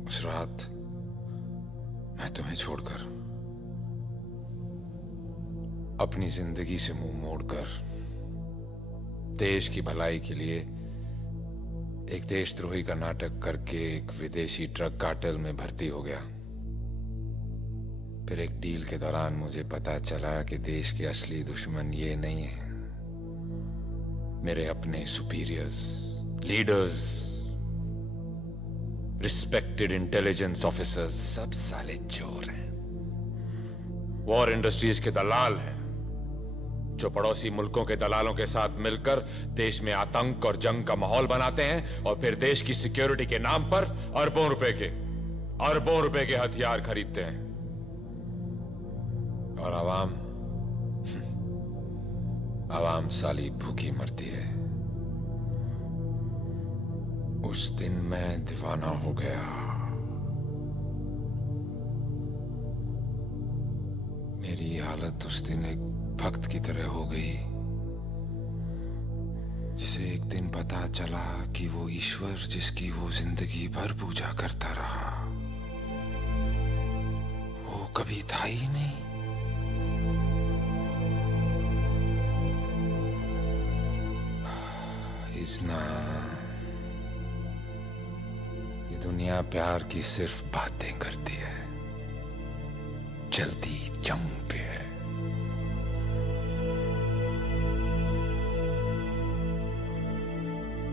उस रात मैं तुम्हें छोड़कर अपनी जिंदगी से मुंह मोड़कर देश की भलाई के लिए एक देशद्रोही का नाटक करके एक विदेशी ट्रक कार्टेल में भर्ती हो गया। फिर एक डील के दौरान मुझे पता चला कि देश के असली दुश्मन ये नहीं है, मेरे अपने superiors, leaders, respected intelligence officers सब साले चोर हैं, वॉर इंडस्ट्रीज के दलाल हैं, जो पड़ोसी मुल्कों के दलालों के साथ मिलकर देश में आतंक और जंग का माहौल बनाते हैं और फिर देश की सिक्योरिटी के नाम पर अरबों रुपए के हथियार खरीदते हैं। और आवाम साली भूखी मरती है। उस दिन मैं दीवाना हो गया। मेरी हालत उस दिन एक भक्त की तरह हो गई, जिसे एक दिन पता चला कि वो ईश्वर जिसकी वो जिंदगी भर पूजा करता रहा, वो कभी था ही नहीं। इजना, ये दुनिया प्यार की सिर्फ बातें करती है, चलती जंग पे है।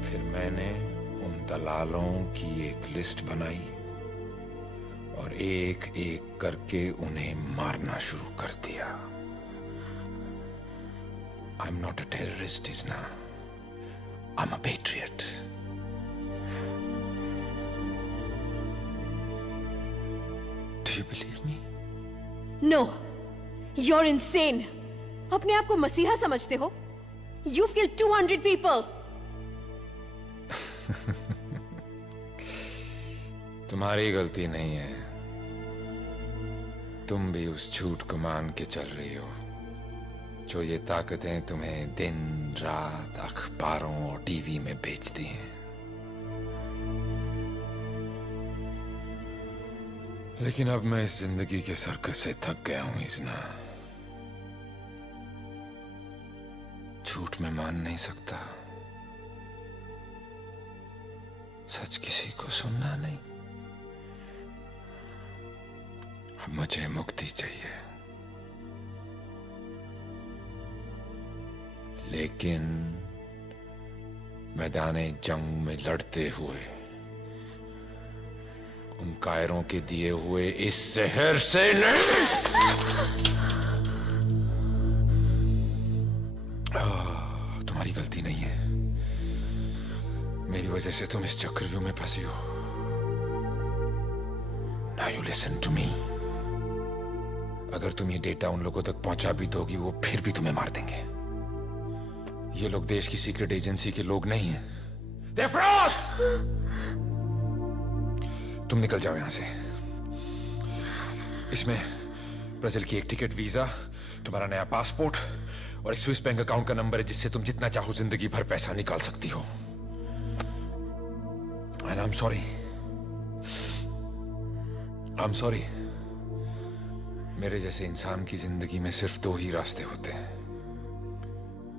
फिर मैंने उन दलालों की एक लिस्ट बनाई और एक एक करके उन्हें मारना शुरू कर दिया। I am not a terrorist Izna, I am a patriot. Do you believe me? No, you're insane. अपने आप को मसीहा समझते हो? You've killed 200 people. तुम्हारी गलती नहीं है, तुम भी उस झूठ को मान के चल रही हो जो ये ताकतें तुम्हें दिन रात अखबारों और टीवी में बेचती हैं। लेकिन अब मैं इस जिंदगी के सर्कस से थक गया हूं इजना। झूठ में मान नहीं सकता, सच किसी को सुनना नहीं। अब मुझे मुक्ति चाहिए, लेकिन मैदाने जंग में लड़ते हुए उन कायरों के दिए हुए इस शहर से नहीं। तुम्हारी गलती नहीं है, मेरी वजह से तुम इस चक्रव्यूह में फंसी हो। Now you listen to me. अगर तुम ये डेटा उन लोगों तक पहुंचा भी दोगी, वो फिर भी तुम्हें मार देंगे। ये लोग देश की सीक्रेट एजेंसी के लोग नहीं हैं। They're frauds! तुम निकल जाओ यहां से। इसमें ब्राजील की एक टिकट, वीजा, तुम्हारा नया पासपोर्ट और एक स्विस बैंक अकाउंट का नंबर है जिससे तुम जितना चाहो जिंदगी भर पैसा निकाल सकती हो। And I'm sorry. I'm sorry. मेरे जैसे इंसान की जिंदगी में सिर्फ दो ही रास्ते होते हैं,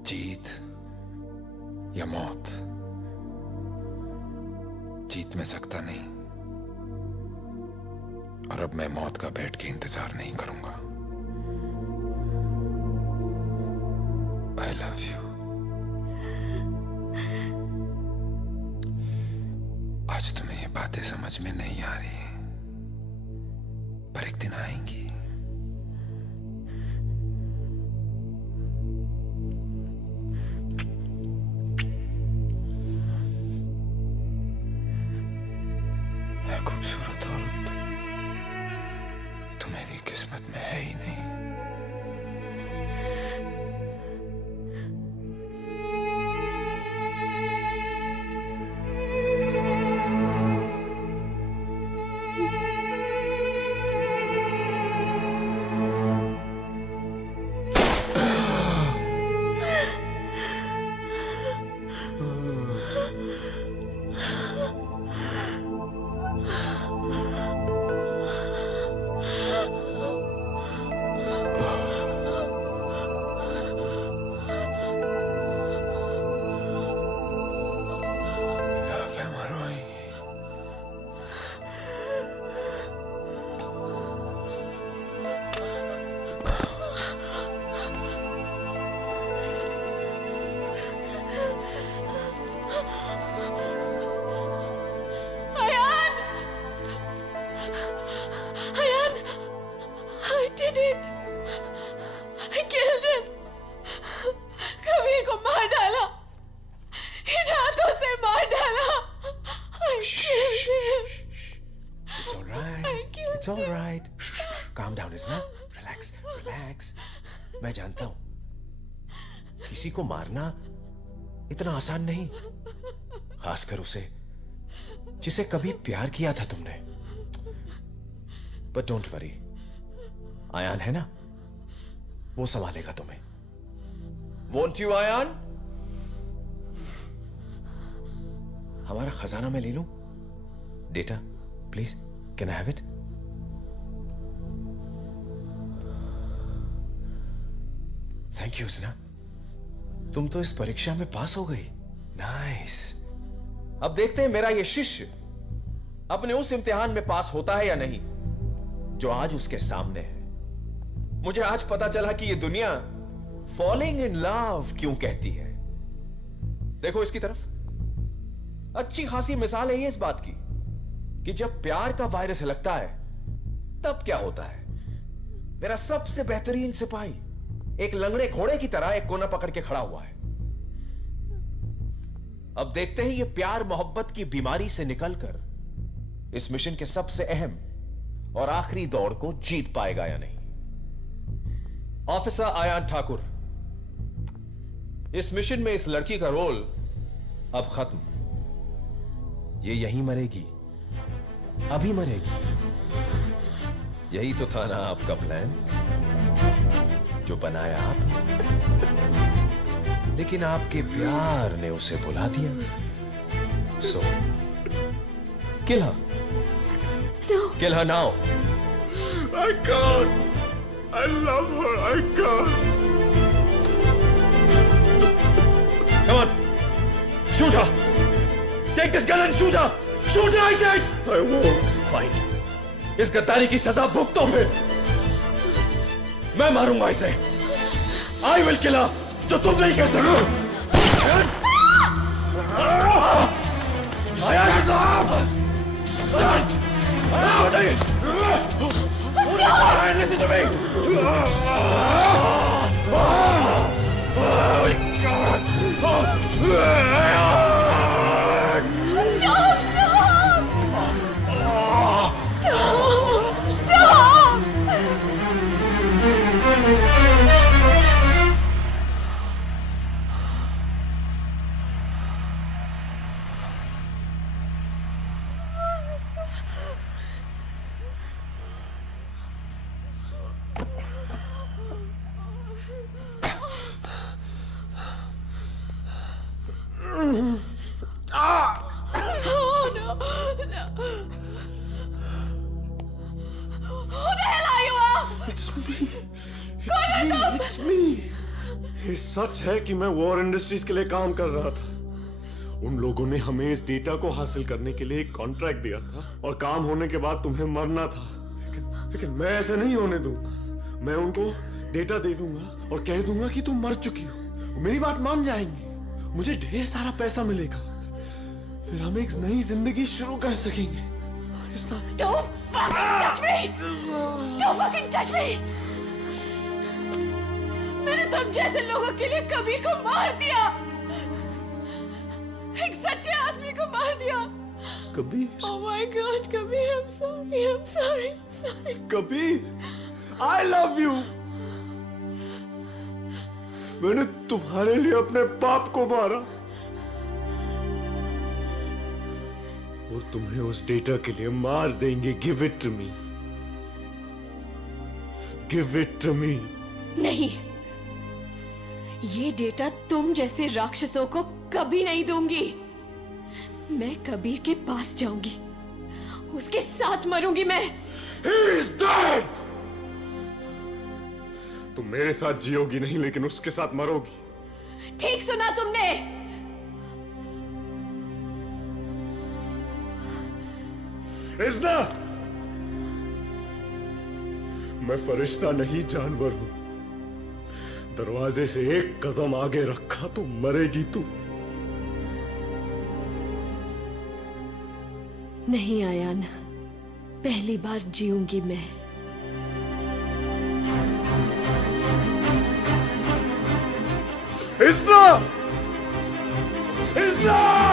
जीत या मौत। जीत मैं सकता नहीं, और अब मैं मौत का बैठ के इंतजार नहीं करूंगा। I love you. आज तुम्हें ये बातें समझ में नहीं आ रही, पर एक दिन आएंगी। है खूबसूरत औरत, तुम्हारी किस्मत में है ही नहीं। It's all right. Calm down, Isna. Relax, relax. मैं जानता हूं किसी को मारना इतना आसान नहीं, खासकर उसे जिसे कभी प्यार किया था तुमने। But don't worry, आयान है ना, वो संभालेगा तुम्हें। Won't you, Ayaan? हमारा खजाना मैं ले लूं? Data, please, can I have it? Thank you Izna, तुम तो इस परीक्षा में पास हो गई। नाइस। अब देखते हैं मेरा ये शिष्य अपने उस इम्तिहान में पास होता है या नहीं जो आज उसके सामने है। मुझे आज पता चला कि ये दुनिया फॉलिंग इन लव क्यों कहती है। देखो इसकी तरफ, अच्छी खासी मिसाल है ये इस बात की कि जब प्यार का वायरस लगता है तब क्या होता है। मेरा सबसे बेहतरीन सिपाही एक लंगड़े घोड़े की तरह एक कोना पकड़ के खड़ा हुआ है। अब देखते हैं ये प्यार मोहब्बत की बीमारी से निकलकर इस मिशन के सबसे अहम और आखिरी दौड़ को जीत पाएगा या नहीं। ऑफिसर आयान ठाकुर, इस मिशन में इस लड़की का रोल अब खत्म। ये यहीं मरेगी, अभी मरेगी। यही तो था ना आपका प्लान जो बनाया आप, लेकिन आपके प्यार ने उसे बुला दिया। सो किल हर। No. Kill her now. I can't. I love her. I can't. Come on. Shoot her. Take this gun and shoot her. Shoot her, I said. I won't. Fine. इस गद्दारी की सजा भुगतो फिर। मैं मारूंगा इसे। I will kill her. जो तुम नहीं कर सकते। Listen to me! सच है कि मैं वॉर इंडस्ट्रीज के लिए काम कर रहा था। उन लोगों ने हमें इस डेटा को हासिल करने के लिए एक कॉन्ट्रैक्ट दिया था और काम होने के बाद तुम्हें मरना था। लेकिन मैं ऐसे नहीं होने दूंगा। मैं उनको डेटा दे दूंगा और कह दूंगा कि तुम मर चुकी हो। मेरी बात मान जाएंगे, मुझे ढेर सारा पैसा मिलेगा, फिर हम एक नई जिंदगी शुरू कर सकेंगे। Don't fucking touch me! Don't fucking touch me! मैंने तुम जैसे लोगों के लिए कबीर को मार दिया, एक सच्चे आदमी को मार दिया। Kabir? Oh my God, Kabir, I'm sorry, I'm sorry, I'm sorry. Kabir, I love you. मैंने तुम्हारे लिए अपने बाप को मारा और तुम्हें उस डेटा के लिए मार देंगे। Give it to me. Give it to me. नहीं, ये डेटा तुम जैसे राक्षसों को कभी नहीं दूंगी। मैं कबीर के पास जाऊंगी, उसके साथ मरूंगी मैं। He is dead. तुम मेरे साथ जियोगी नहीं, लेकिन उसके साथ मरोगी। ठीक सुना तुमने। इज़्ना, मैं फरिश्ता नहीं, जानवर हूं। दरवाजे से एक कदम आगे रखा तो मरेगी तू। नहीं आयान, पहली बार जीऊंगी मैं। इज़्ना! इज़्ना!